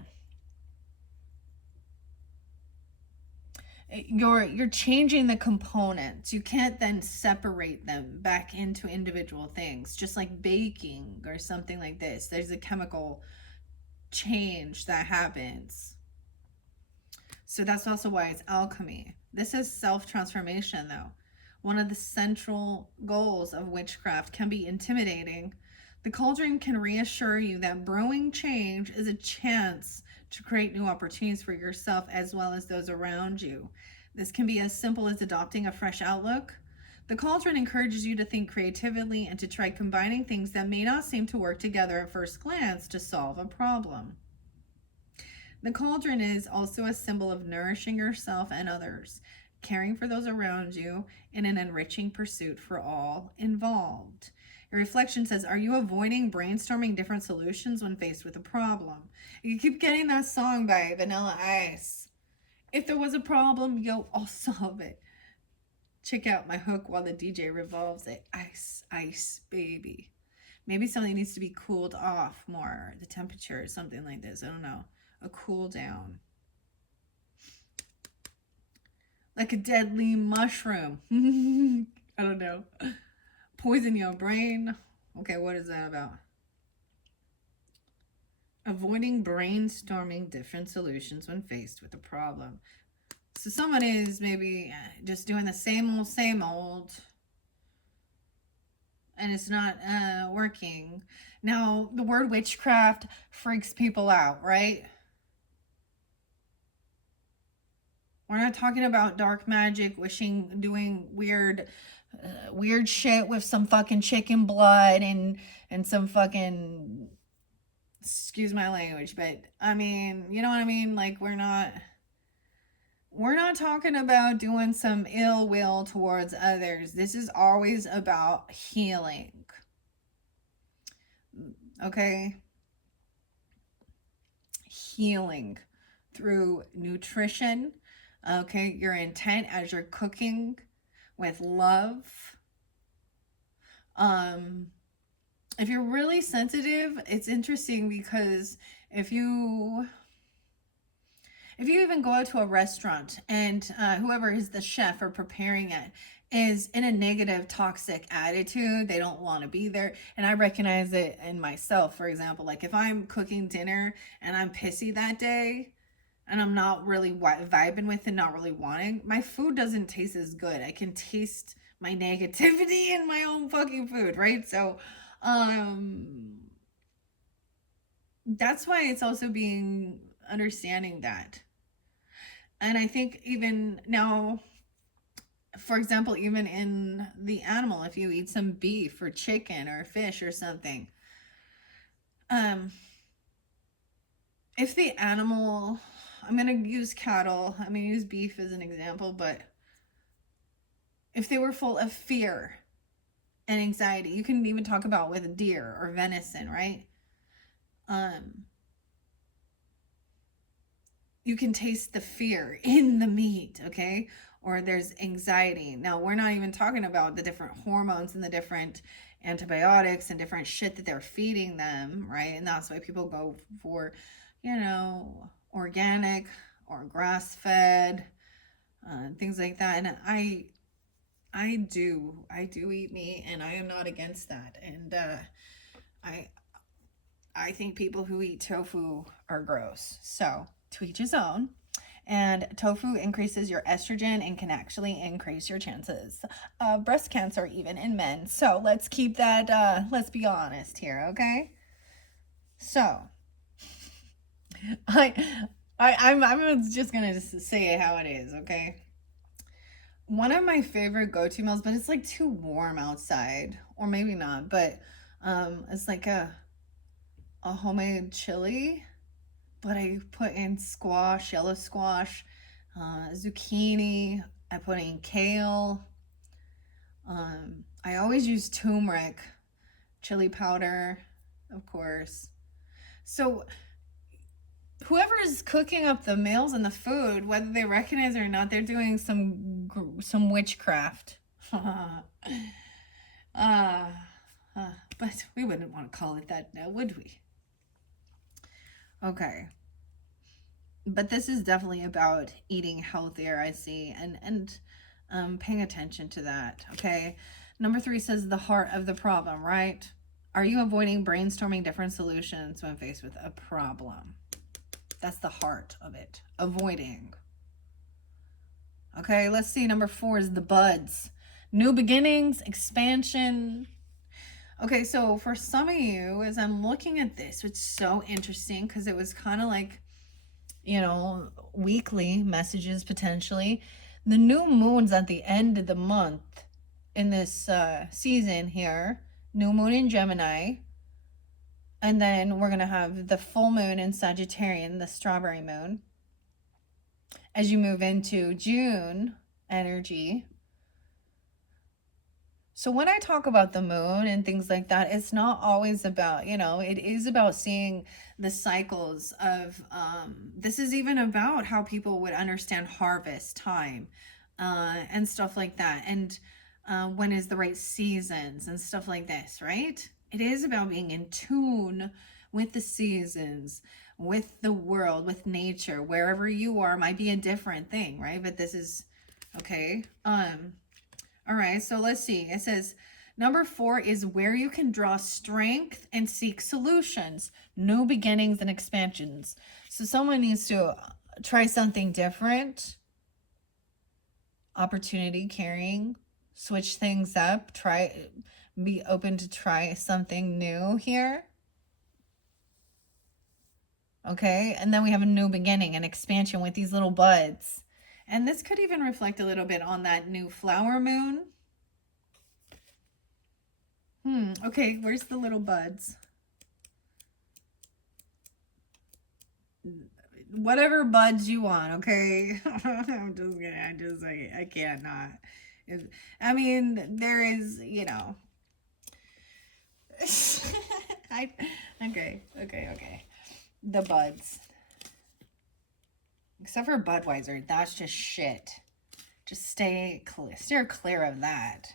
you're changing the components. You can't then separate them back into individual things, just like baking or something like this. There's a chemical change that happens. So that's also why it's alchemy. This is self-transformation, though. One of the central goals of witchcraft can be intimidating. The cauldron can reassure you that brewing change is a chance to create new opportunities for yourself as well as those around you. This can be as simple as adopting a fresh outlook. The cauldron encourages you to think creatively and to try combining things that may not seem to work together at first glance to solve a problem. The cauldron is also a symbol of nourishing yourself and others, caring for those around you in an enriching pursuit for all involved. Your reflection says, are you avoiding brainstorming different solutions when faced with a problem? You keep getting that song by Vanilla Ice. If there was a problem, yo, I'll solve it. Check out my hook while the DJ revolves it. Ice, ice, baby. Maybe something needs to be cooled off more. The temperature or something like this. I don't know. A cool down. Like a deadly mushroom. I don't know. Poison your brain. Okay, what is that about? Avoiding brainstorming different solutions when faced with a problem. So someone is maybe just doing the same old, and it's not working. Now, the word witchcraft freaks people out, right? We're not talking about dark magic, doing weird shit with some fucking chicken blood and some fucking, excuse my language, but I mean, you know what I mean? Like, we're not talking about doing some ill will towards others. This is always about healing. Okay? Healing through nutrition. Okay, your intent as you're cooking with love. If you're really sensitive, it's interesting because if you even go out to a restaurant and whoever is the chef or preparing it is in a negative, toxic attitude, they don't want to be there. And I recognize it in myself, for example. Like if I'm cooking dinner and I'm pissy that day and I'm not really vibing with it, not really wanting, my food doesn't taste as good. I can taste my negativity in my own fucking food, right? So that's why it's also being understanding that. And I think even now, for example, even in the animal, if you eat some beef or chicken or fish or something, if the animal, I'm going to use cattle, I'm going to use beef as an example, but if they were full of fear and anxiety, you can even talk about with deer or venison, right? You can taste the fear in the meat, okay? Or there's anxiety. Now, we're not even talking about the different hormones and the different antibiotics and different shit that they're feeding them, right? And that's why people go for, you know, organic or grass-fed, things like that. And I I do eat meat, and I am not against that. And I I think people who eat tofu are gross. So, to each his own. And tofu increases your estrogen and can actually increase your chances of breast cancer, even in men. So, let's keep that, let's be honest here, okay? So, I, I'm just gonna just say it how it is, okay? One of my favorite go-to meals, but it's like too warm outside, or maybe not, but it's like a homemade chili, but I put in squash, yellow squash, zucchini. I put in kale. I always use turmeric, chili powder, of course. So whoever is cooking up the meals and the food, whether they recognize it or not, they're doing some witchcraft. uh, but we wouldn't want to call it that now, would we? Okay. But this is definitely about eating healthier, I see, and paying attention to that. Okay. Number 3 says the heart of the problem, right? Are you avoiding brainstorming different solutions when faced with a problem? That's the heart of it. Avoiding. Okay, let's see. Number 4 is the buds. New beginnings, expansion. Okay, so for some of you, as I'm looking at this, it's so interesting because it was kind of like, weekly messages potentially. The new moon's at the end of the month in this season here. New moon in Gemini. And then we're going to have the full moon in Sagittarian, the strawberry moon. As you move into June energy. So when I talk about the moon and things like that, it's not always about, it is about seeing the cycles of, this is even about how people would understand harvest time and stuff like that. And when is the right seasons and stuff like this, right? It is about being in tune with the seasons, with the world, with nature. Wherever you are might be a different thing, right? But this is, okay. All right, so let's see. It says, number 4 is where you can draw strength and seek solutions, new beginnings and expansions. So someone needs to try something different, opportunity carrying, switch things up, be open to try something new here. Okay, and then we have a new beginning, an expansion with these little buds. And this could even reflect a little bit on that new flower moon. Okay, where's the little buds? Whatever buds you want, okay? I'm just kidding. I can't not. I mean, there is, okay. The buds. Except for Budweiser, that's just shit. Just steer clear of that.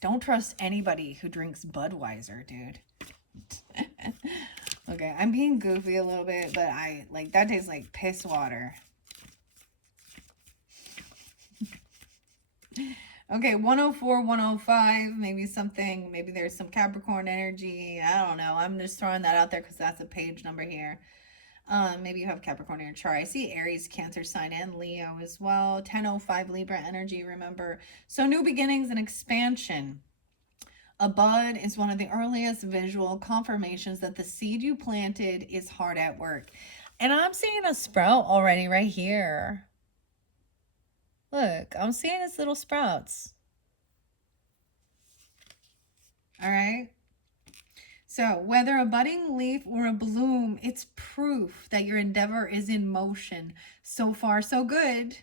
Don't trust anybody who drinks Budweiser, dude. Okay, I'm being goofy a little bit, but that tastes like piss water. Okay, 104, 105, maybe there's some Capricorn energy. I don't know. I'm just throwing that out there because that's a page number here. Maybe you have Capricorn in your chart. I see Aries, Cancer sign, and Leo as well. 1005 Libra energy, remember. So new beginnings and expansion. A bud is one of the earliest visual confirmations that the seed you planted is hard at work. And I'm seeing a sprout already right here. Look, I'm seeing its little sprouts. All right. So whether a budding leaf or a bloom, it's proof that your endeavor is in motion. So far, so good.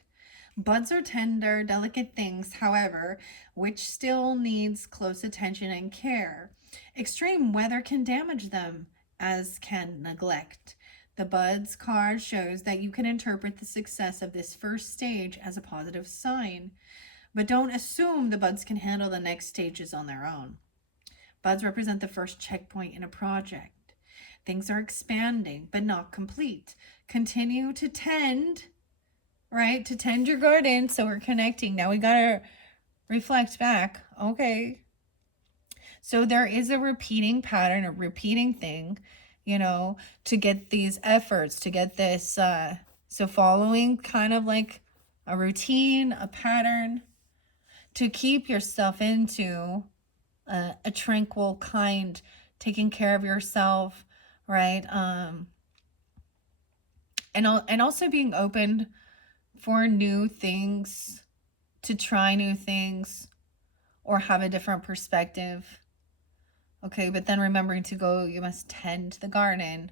Buds are tender, delicate things, however, which still needs close attention and care. Extreme weather can damage them, as can neglect. The buds card shows that you can interpret the success of this first stage as a positive sign, but don't assume the buds can handle the next stages on their own. Buds represent the first checkpoint in a project. Things are expanding, but not complete. Continue to tend, right? To tend your garden. So we're connecting. Now we got reflect back. Okay. So there is a repeating pattern, a repeating thing, to get these efforts, to get this, so following kind of like a routine, a pattern, to keep yourself into a tranquil kind, taking care of yourself, right? And also being open for new things, to try new things or have a different perspective. Okay, but then remembering to go, you must tend the garden,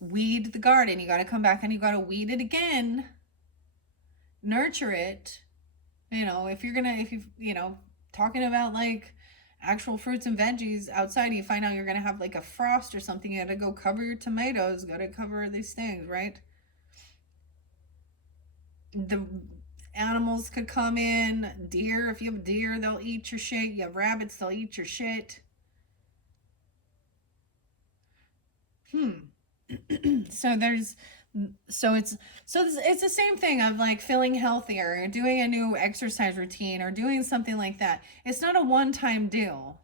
weed the garden. You got to come back and you got to weed it again, nurture it. If talking about like actual fruits and veggies outside, you find out you're gonna have like a frost or something, you gotta go cover your tomatoes, gotta cover these things, right? The animals could come in. Deer, if you have deer, they'll eat your shit. You have rabbits, they'll eat your shit. So there's it's the same thing of like feeling healthier or doing a new exercise routine or doing something like that. It's not a one-time deal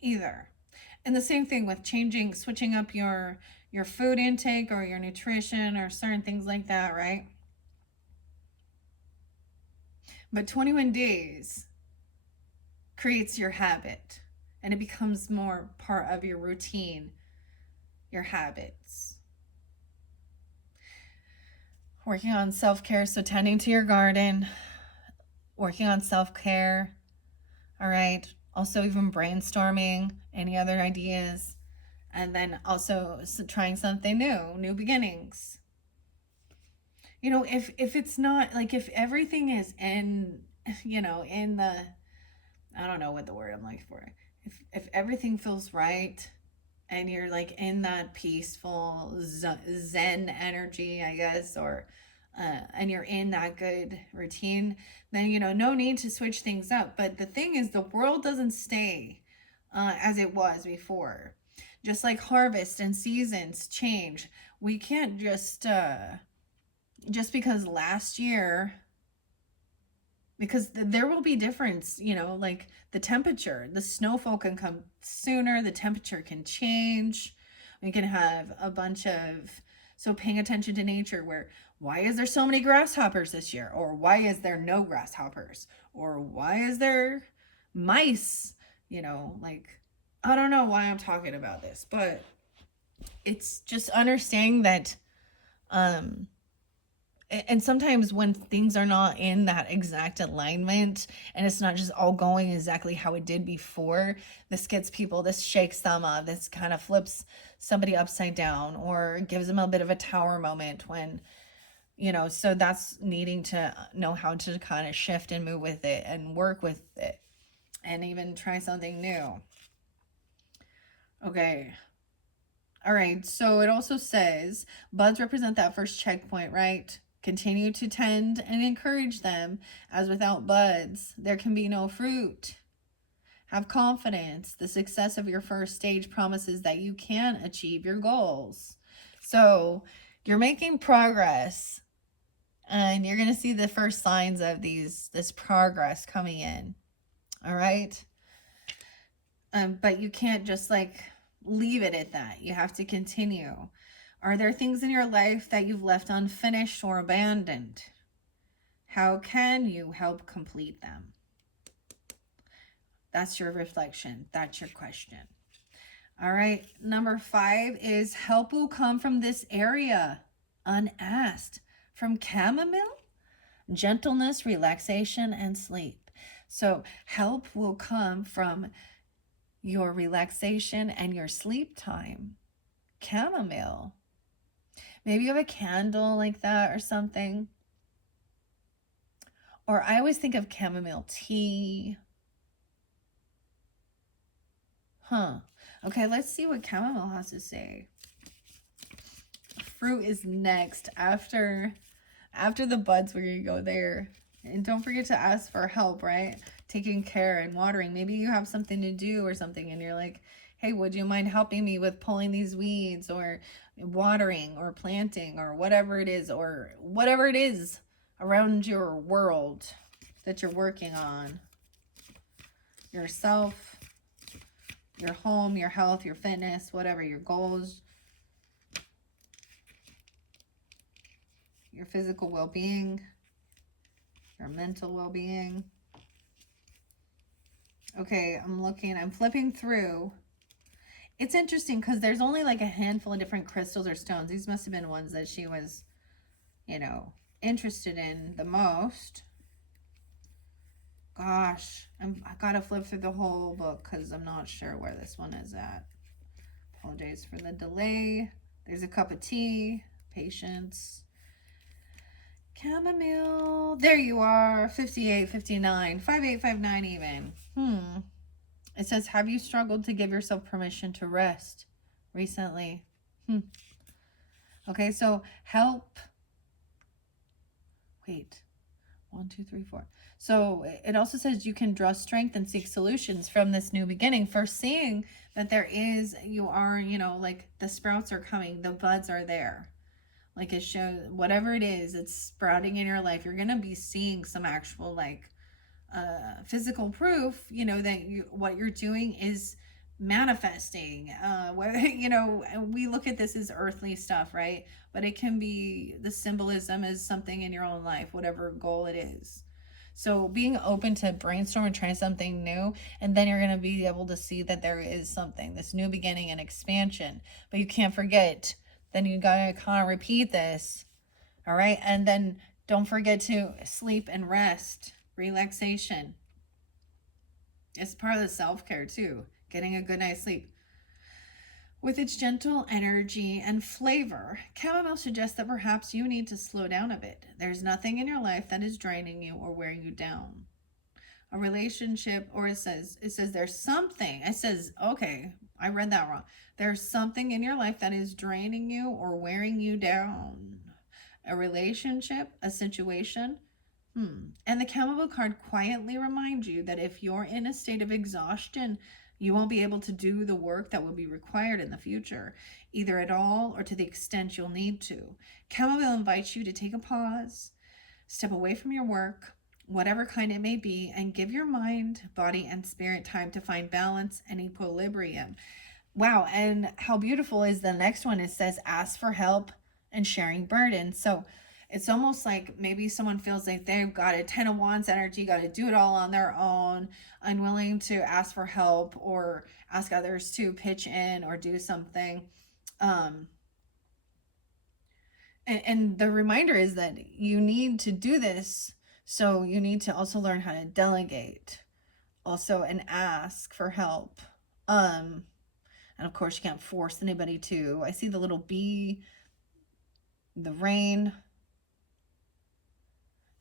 either. And the same thing with switching up your food intake or your nutrition or certain things like that, right? But 21 days creates your habit and it becomes more part of your routine, your habits. Working on self-care, so tending to your garden, working on self-care, all right? Also even brainstorming any other ideas, and then also trying something new beginnings. If it's not like, if everything is in the, I don't know what the word I'm looking for, if everything feels right and you're like in that peaceful zen energy, I guess, or and you're in that good routine, then no need to switch things up. But the thing is, the world doesn't stay as it was before. Just like harvest and seasons change, we can't just because last year, because there will be difference, like the temperature, the snowfall can come sooner, the temperature can change. We can have a bunch of, so paying attention to nature, where why is there so many grasshoppers this year, or why is there no grasshoppers, or why is there mice, like, I don't know why I'm talking about this, but it's just understanding that and sometimes when things are not in that exact alignment and it's not just all going exactly how it did before, this shakes them up, this kind of flips somebody upside down or gives them a bit of a tower moment when, so that's needing to know how to kind of shift and move with it and work with it and even try something new. Okay. All right. So it also says buds represent that first checkpoint, right? Continue to tend and encourage them, as without buds, there can be no fruit. Have confidence. The success of your first stage promises that you can achieve your goals. So you're making progress and you're going to see the first signs of this progress coming in. All right. But you can't just like leave it at that. You have to continue. Are there things in your life that you've left unfinished or abandoned? How can you help complete them? That's your reflection. That's your question. All right. Number 5 is help will come from this area unasked. From chamomile, gentleness, relaxation, and sleep. So help will come from your relaxation and your sleep time. Chamomile. Maybe you have a candle like that or something. Or I always think of chamomile tea. Okay, let's see what chamomile has to say. Fruit is next after the buds. We're gonna go there. And don't forget to ask for help, right? Taking care and watering. Maybe you have something to do or something and you're like, hey, would you mind helping me with pulling these weeds or watering or planting or whatever it is around your world. that you're working on. Yourself, your home, your health, your fitness, whatever, your goals, your physical well-being, your mental well-being. Okay, I'm flipping through. It's interesting because there's only like a handful of different crystals or stones. These must have been ones that she was, you know, interested in the most. Gosh, I gotta flip through the whole book because I'm not sure where this one is at. Apologize for the delay. There's a cup of tea. Patience. Chamomile. There you are. 58, 59, 5859 even. It says, have you struggled to give yourself permission to rest recently? Okay, so help. Wait. 1, 2, 3, 4. So it also says you can draw strength and seek solutions from this new beginning. First, seeing that there is, you are, you know, like the sprouts are coming, the buds are there. Like it shows, whatever it is, it's sprouting in your life. You're going to be seeing some actual like physical proof, you know, that what you're doing is manifesting. Whether, you know, we look at this as earthly stuff, right? But it can be, the symbolism is something in your own life, whatever goal it is. So being open to brainstorm and try something new, and then you're going to be able to see that there is something, this new beginning and expansion. But you can't forget, then you got to kind of repeat this. All right. And then don't forget to sleep and rest. Relaxation. It's part of the self-care too. Getting a good night's sleep. With its gentle energy and flavor, chamomile suggests that perhaps you need to slow down a bit. There's nothing in your life that is draining you or wearing you down. A relationship, or it says there's something. It says, okay, I read that wrong. There's something in your life that is draining you or wearing you down. A relationship, a situation. And the chamomile card quietly reminds you that if you're in a state of exhaustion, you won't be able to do the work that will be required in the future, either at all or to the extent you'll need to. Chamomile invites you to take a pause, step away from your work, whatever kind it may be, and give your mind, body, and spirit time to find balance and equilibrium. Wow, and how beautiful is the next one? It says, ask for help and sharing burdens. So it's almost like maybe someone feels like they've got a 10 of Wands energy, got to do it all on their own, unwilling to ask for help or ask others to pitch in or do something. And the reminder is that you need to do this. So you need to also learn how to delegate also and ask for help. And of course you can't force anybody to. I see the little bee, the rain,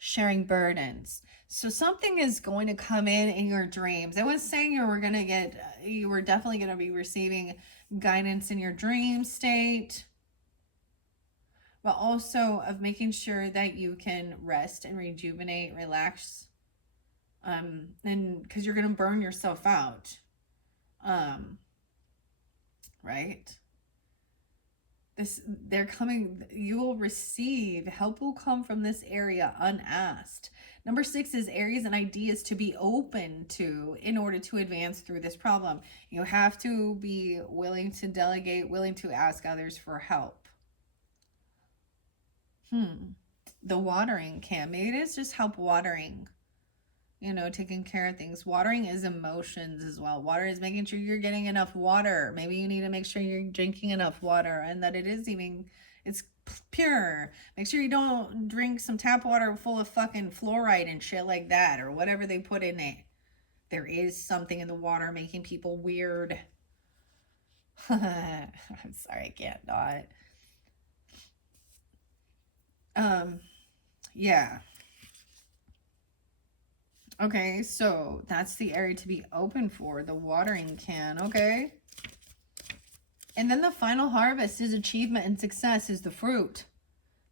sharing burdens. So something is going to come in your dreams. I was saying you were definitely going to be receiving guidance in your dream state, but also of making sure that you can rest and rejuvenate, relax, and because you're going to burn yourself out, right? You will receive, help will come from this area unasked. Number 6 is areas and ideas to be open to in order to advance through this problem. You have to be willing to delegate, willing to ask others for help. The watering can. Maybe it is just help watering. You know, taking care of things. Watering is emotions as well. Water is making sure you're getting enough water. Maybe you need to make sure you're drinking enough water and that it's pure. Make sure you don't drink some tap water full of fucking fluoride and shit like that or whatever they put in it. There is something in the water making people weird. I'm sorry, I can't not. Yeah. Okay, so that's the area to be open for, the watering can, okay? And then the final harvest is achievement and success is the fruits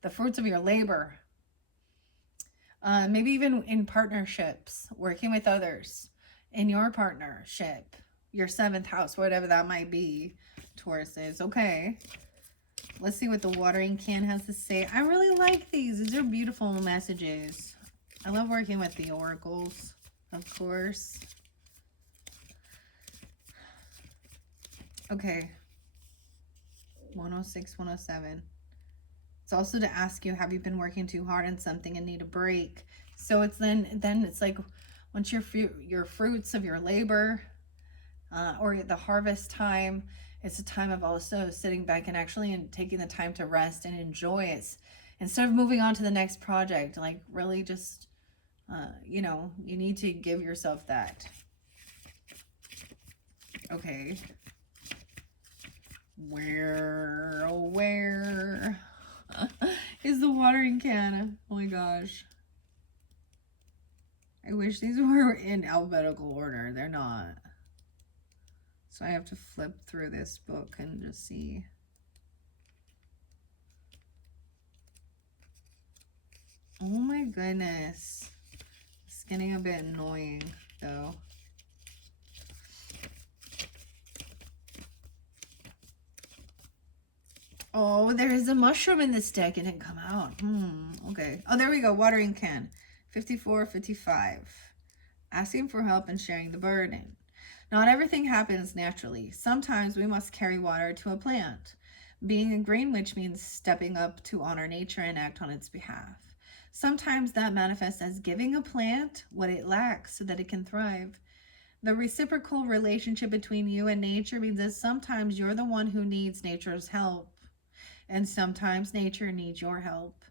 of your labor. Maybe even in partnerships, working with others, in your partnership, your 7th house, whatever that might be, Taurus is, okay? Let's see what the watering can has to say. I really like these. These are beautiful messages. I love working with the oracles, of course. Okay. 106, 107. It's also to ask you, have you been working too hard on something and need a break? So it's then it's like once your fruits of your labor or the harvest time, it's a time of also sitting back and actually taking the time to rest and enjoy it instead of moving on to the next project. Like really just, you know, you need to give yourself that. Okay. Where is the watering can? Oh my gosh. I wish these were in alphabetical order. They're not. So I have to flip through this book and just see. Oh my goodness. It's getting a bit annoying though. Oh, there is a mushroom in this deck and it didn't come out. Okay. Oh, there we go. Watering can. 54, 55. Asking for help and sharing the burden. Not everything happens naturally. Sometimes we must carry water to a plant. Being a green witch means stepping up to honor nature and act on its behalf. Sometimes that manifests as giving a plant what it lacks so that it can thrive. The reciprocal relationship between you and nature means that sometimes you're the one who needs nature's help, and sometimes nature needs your help.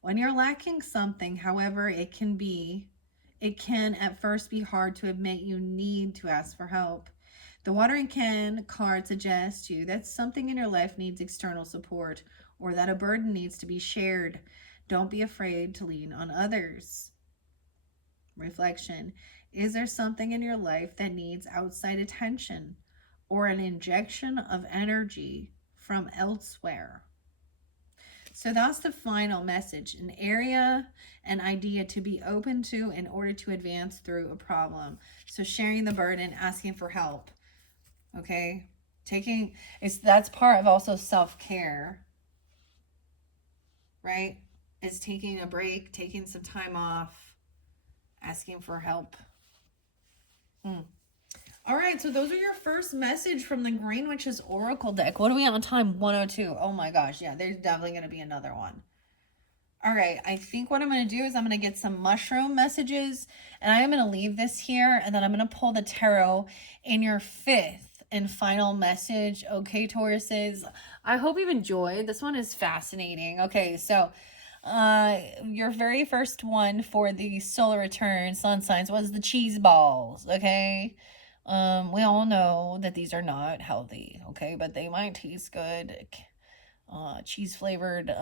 When you're lacking something, however it can at first be hard to admit you need to ask for help. The watering can card suggests to you that something in your life needs external support or that a burden needs to be shared. Don't be afraid to lean on others. Reflection. Is there something in your life that needs outside attention or an injection of energy from elsewhere? So that's the final message, an area, an idea to be open to in order to advance through a problem. So sharing the burden, asking for help. Okay? That's part of also self-care. Right? It's taking a break, taking some time off, asking for help. All right, so those are your first message from the Green Witch's Oracle deck. What are we on time? 102. Oh my gosh, yeah, there's definitely going to be another one. All right, I think what I'm going to do is I'm going to get some mushroom messages, and I am going to leave this here, and then I'm going to pull the tarot in your fifth and final message. Okay, Tauruses, I hope you've enjoyed. This one is fascinating. Okay, so your very first one for the solar return sun signs was the cheese balls. Okay. We all know that these are not healthy, okay, but they might taste good. Cheese flavored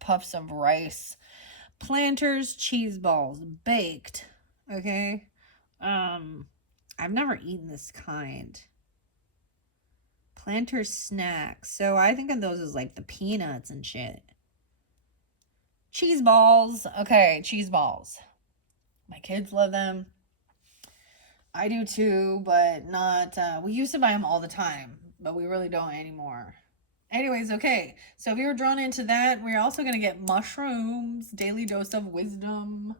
puffs of rice, Planters cheese balls, baked. Okay. I've never eaten this kind. Planters snacks. So I think of those as like the peanuts and shit. Cheese balls. Okay, cheese balls. My kids love them. I do too, but not, we used to buy them all the time, but we really don't anymore. Anyways, okay, so if you were drawn into that, we're also going to get mushrooms, daily dose of wisdom.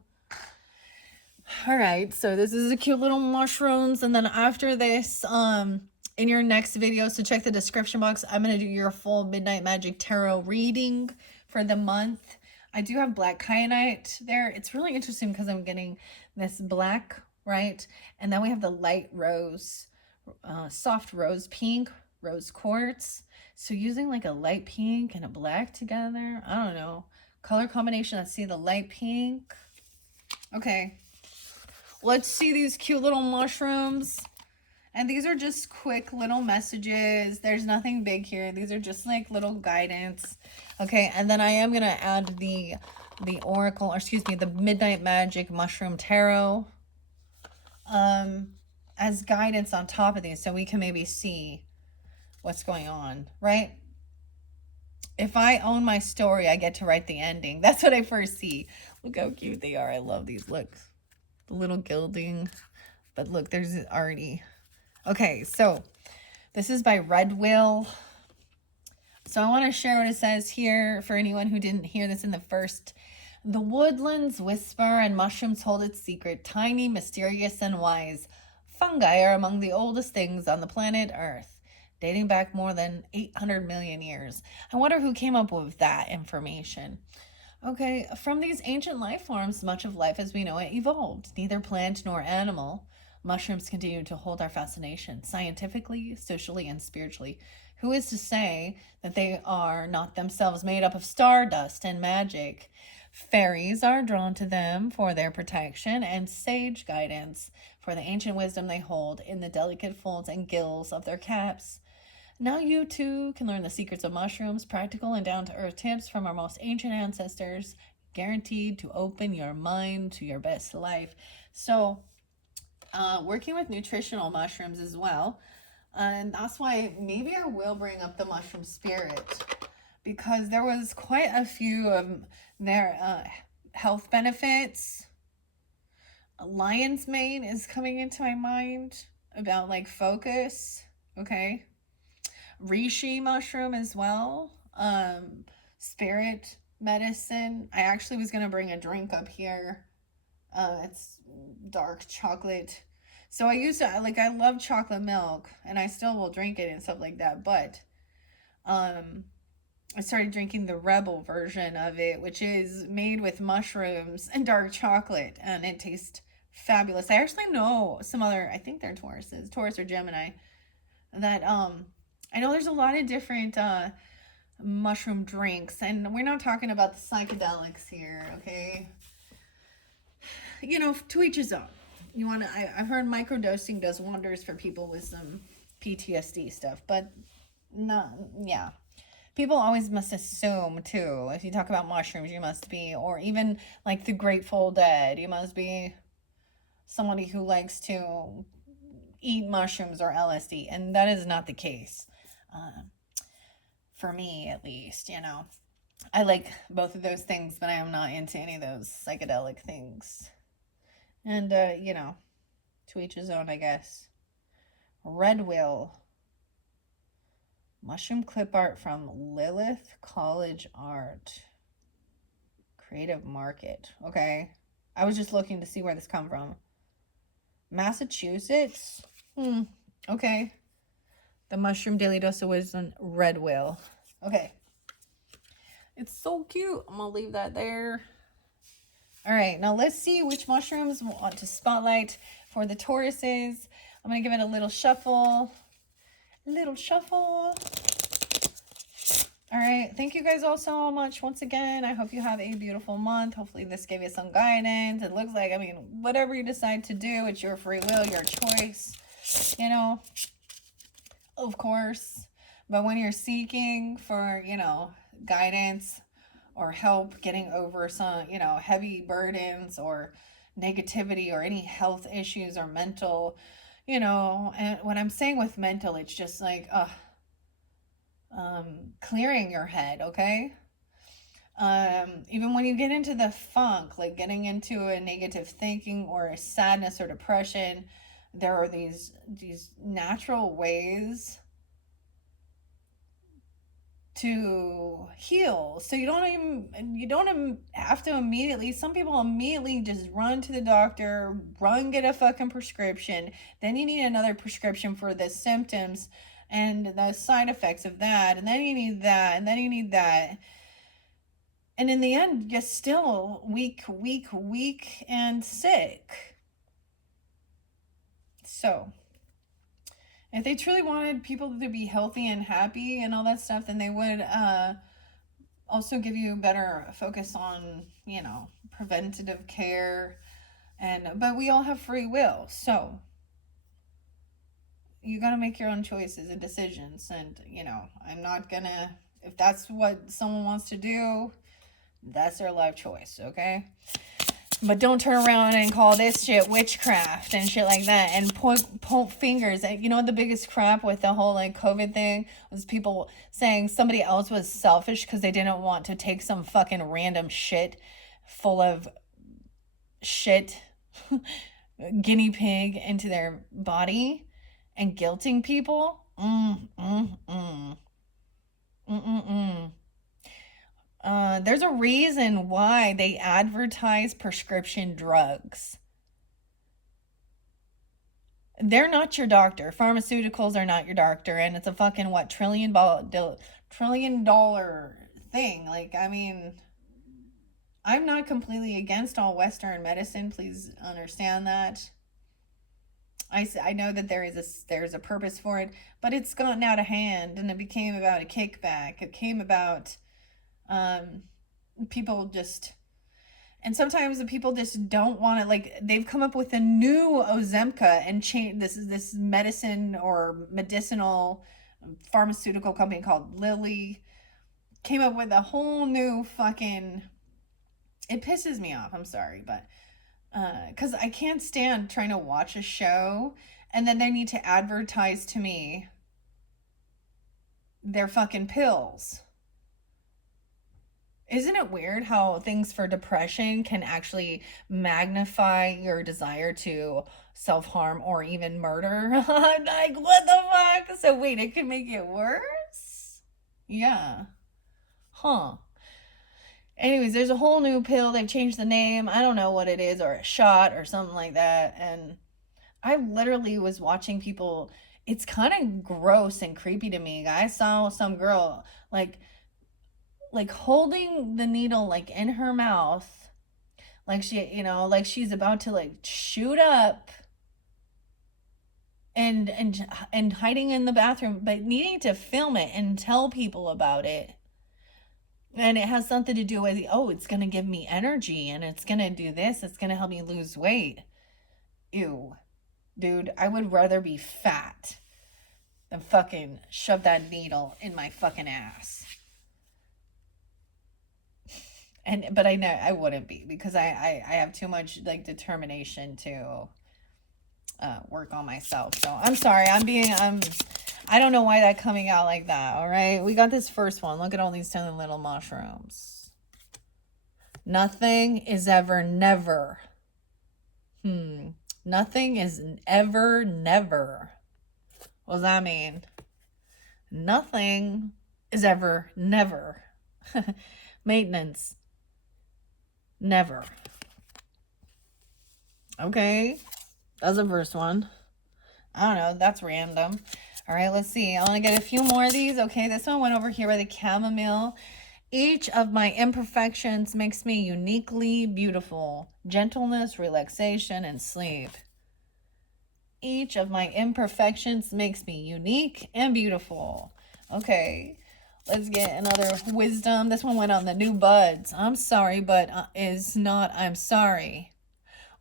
All right, so this is a cute little mushrooms, and then after this, in your next video, so check the description box, I'm going to do your full Midnight Magic Tarot reading for the month. I do have black kyanite there. It's really interesting because I'm getting this black, right? And then we have the light rose, soft rose pink, rose quartz. So using like a light pink and a black together, I don't know. Color combination, let's see the light pink. Okay. Let's see these cute little mushrooms. And these are just quick little messages. There's nothing big here. These are just like little guidance. Okay, and then I am going to add the Oracle, or excuse me, the Midnight Magic Mushroom Tarot as guidance on top of these so we can maybe see what's going on, right? If I own my story, I get to write the ending. That's what I first see. Look how cute they are. I love these. Look, the little gilding. But look, there's already... Okay, so this is by Red Will. So I want to share what it says here for anyone who didn't hear this in the first The woodlands whisper and mushrooms hold its secret. Tiny, mysterious, and wise. Fungi are among the oldest things on the planet Earth, dating back more than 800 million years. I wonder who came up with that information. Okay, from these ancient life forms, much of life as we know it evolved. Neither plant nor animal. Mushrooms continue to hold our fascination, scientifically, socially, and spiritually. Who is to say that they are not themselves made up of stardust and magic? Fairies are drawn to them for their protection, and sage guidance for the ancient wisdom they hold in the delicate folds and gills of their caps. Now you too can learn the secrets of mushrooms, practical and down to earth tips from our most ancient ancestors, guaranteed to open your mind to your best life. So, working with nutritional mushrooms as well. And that's why maybe I will bring up the mushroom spirit, because there was quite a few of their health benefits. Lion's mane is coming into my mind about like focus. Okay. Reishi mushroom as well. Spirit medicine. I actually was gonna bring a drink up here. It's dark chocolate. So I love chocolate milk, and I still will drink it and stuff like that. But I started drinking the Rebel version of it, which is made with mushrooms and dark chocolate, and it tastes fabulous. I actually know some other, I think they're Tauruses, Taurus or Gemini, that I know there's a lot of different mushroom drinks, and we're not talking about the psychedelics here, okay? You know, to each his own. I've heard microdosing does wonders for people with some PTSD stuff, but no, yeah. People always must assume too, if you talk about mushrooms, you must be, or even like the Grateful Dead, you must be somebody who likes to eat mushrooms or LSD, and that is not the case. For me, at least, you know. I like both of those things, but I am not into any of those psychedelic things. And, you know, to each his own, I guess. Red Wheel. Mushroom clip art from Lilith College Art. Creative Market. Okay. I was just looking to see where this come from. Massachusetts? Okay. The Mushroom Daily Dose of Wisdom Red Whale. Okay. It's so cute. I'm going to leave that there. All right. Now let's see which mushrooms we want to spotlight for the Tauruses. I'm going to give it a little shuffle. All right. Thank you guys all so much once again. I hope you have a beautiful month. Hopefully this gave you some guidance. It looks like, I mean, whatever you decide to do, it's your free will, your choice, you know, of course. But when you're seeking for, you know, guidance or help getting over some, you know, heavy burdens or negativity or any health issues or mental, you know, and when I'm saying with mental, it's just like, clearing your head, okay? Even when you get into the funk, like getting into a negative thinking or a sadness or depression, there are these natural ways to heal. So you don't have to immediately, some people immediately just run to the doctor, get a fucking prescription. Then you need another prescription for the symptoms and the side effects of that, and then you need that, and then you need that, and in the end you're still weak and sick. So if they truly wanted people to be healthy and happy and all that stuff, then they would also give you better focus on, you know, preventative care. But we all have free will, so you got to make your own choices and decisions. And, you know, I'm not gonna, if that's what someone wants to do, that's their life choice, okay? But don't turn around and call this shit witchcraft and shit like that and point fingers. You know what the biggest crap with the whole like COVID thing was? People saying somebody else was selfish because they didn't want to take some fucking random shit full of shit guinea pig into their body and guilting people. There's a reason why they advertise prescription drugs. They're not your doctor. Pharmaceuticals are not your doctor, and it's a fucking what trillion dollar thing. Like, I mean, I'm not completely against all Western medicine. Please understand that. I know that there's a purpose for it, but it's gotten out of hand, and it became about a kickback. It came about um, people just, and sometimes the people just don't want to, like, they've come up with a new Ozemka and change this medicine or medicinal pharmaceutical company called Lilly came up with a whole new fucking, it pisses me off. I'm sorry, but because I can't stand trying to watch a show and then they need to advertise to me their fucking pills. Isn't it weird how things for depression can actually magnify your desire to self harm or even murder? I'm like, what the fuck? So, wait, it could make it worse? Yeah. Huh. Anyways, there's a whole new pill. They've changed the name. I don't know what it is, or a shot or something like that. And I literally was watching people. It's kind of gross and creepy to me. I saw some girl like holding the needle like in her mouth, like like she's about to like shoot up, and hiding in the bathroom, but needing to film it and tell people about it. And it has something to do with, oh, it's going to give me energy and it's going to do this. It's going to help me lose weight. Ew. Dude, I would rather be fat than fucking shove that needle in my fucking ass. But I know I wouldn't be, because I have too much like determination to work on myself. So I'm sorry. I don't know why that coming out like that. All right. We got this first one. Look at all these tiny little mushrooms. Nothing is ever never. Nothing is ever never. What does that mean? Nothing is ever never. Maintenance. Never. Okay. That's the first one. I don't know. That's random. All right, let's see. I want to get a few more of these. Okay, this one went over here by the chamomile. Each of my imperfections makes me uniquely beautiful. Gentleness, relaxation, and sleep. Each of my imperfections makes me unique and beautiful. Okay, let's get another wisdom. This one went on the new buds. I'm sorry, but is not I'm sorry.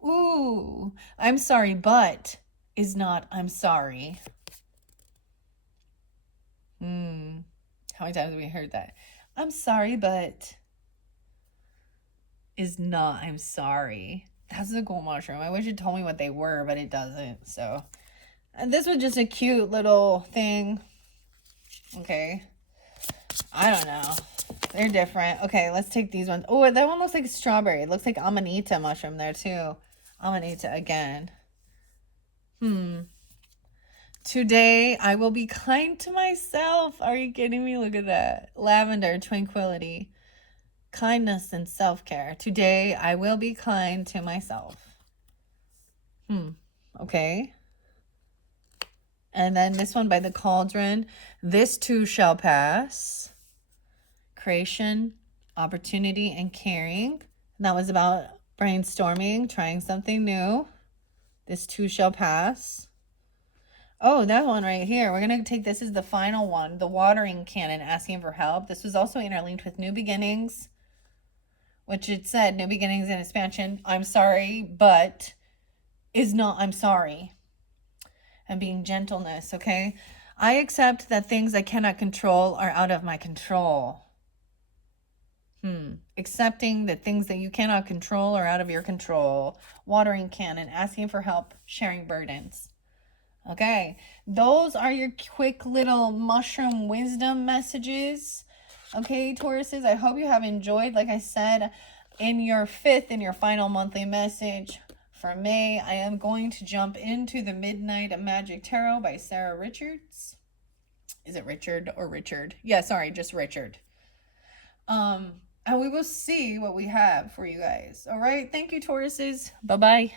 Ooh, I'm sorry, but is not I'm sorry. How many times have we heard that? I'm sorry, but is not I'm sorry. That's a cool mushroom. I wish it told me what they were, but it doesn't. So, and this was just a cute little thing. Okay. I don't know. They're different. Okay, let's take these ones. Oh, that one looks like strawberry. It looks like amanita mushroom there too. Amanita again. Today, I will be kind to myself. Are you kidding me? Look at that. Lavender, tranquility, kindness, and self-care. Today, I will be kind to myself. Okay. And then this one by the cauldron. This too shall pass. Creation, opportunity, and caring. And that was about brainstorming, trying something new. This too shall pass. Oh, that one right here. We're going to take this as the final one. The watering cannon, asking for help. This was also interlinked with new beginnings, which it said new beginnings and expansion. I'm sorry, but is not I'm sorry. And being gentleness, okay? I accept that things I cannot control are out of my control. Accepting that things that you cannot control are out of your control. Watering cannon, asking for help, sharing burdens. Okay, those are your quick little mushroom wisdom messages. Okay, Tauruses, I hope you have enjoyed. Like I said, in your final monthly message for May, I am going to jump into the Midnight Magic Tarot by Sarah Richards. Is it Richard or Richard? Yeah, sorry, just Richard. and we will see what we have for you guys. All right. Thank you, Tauruses. Bye-bye.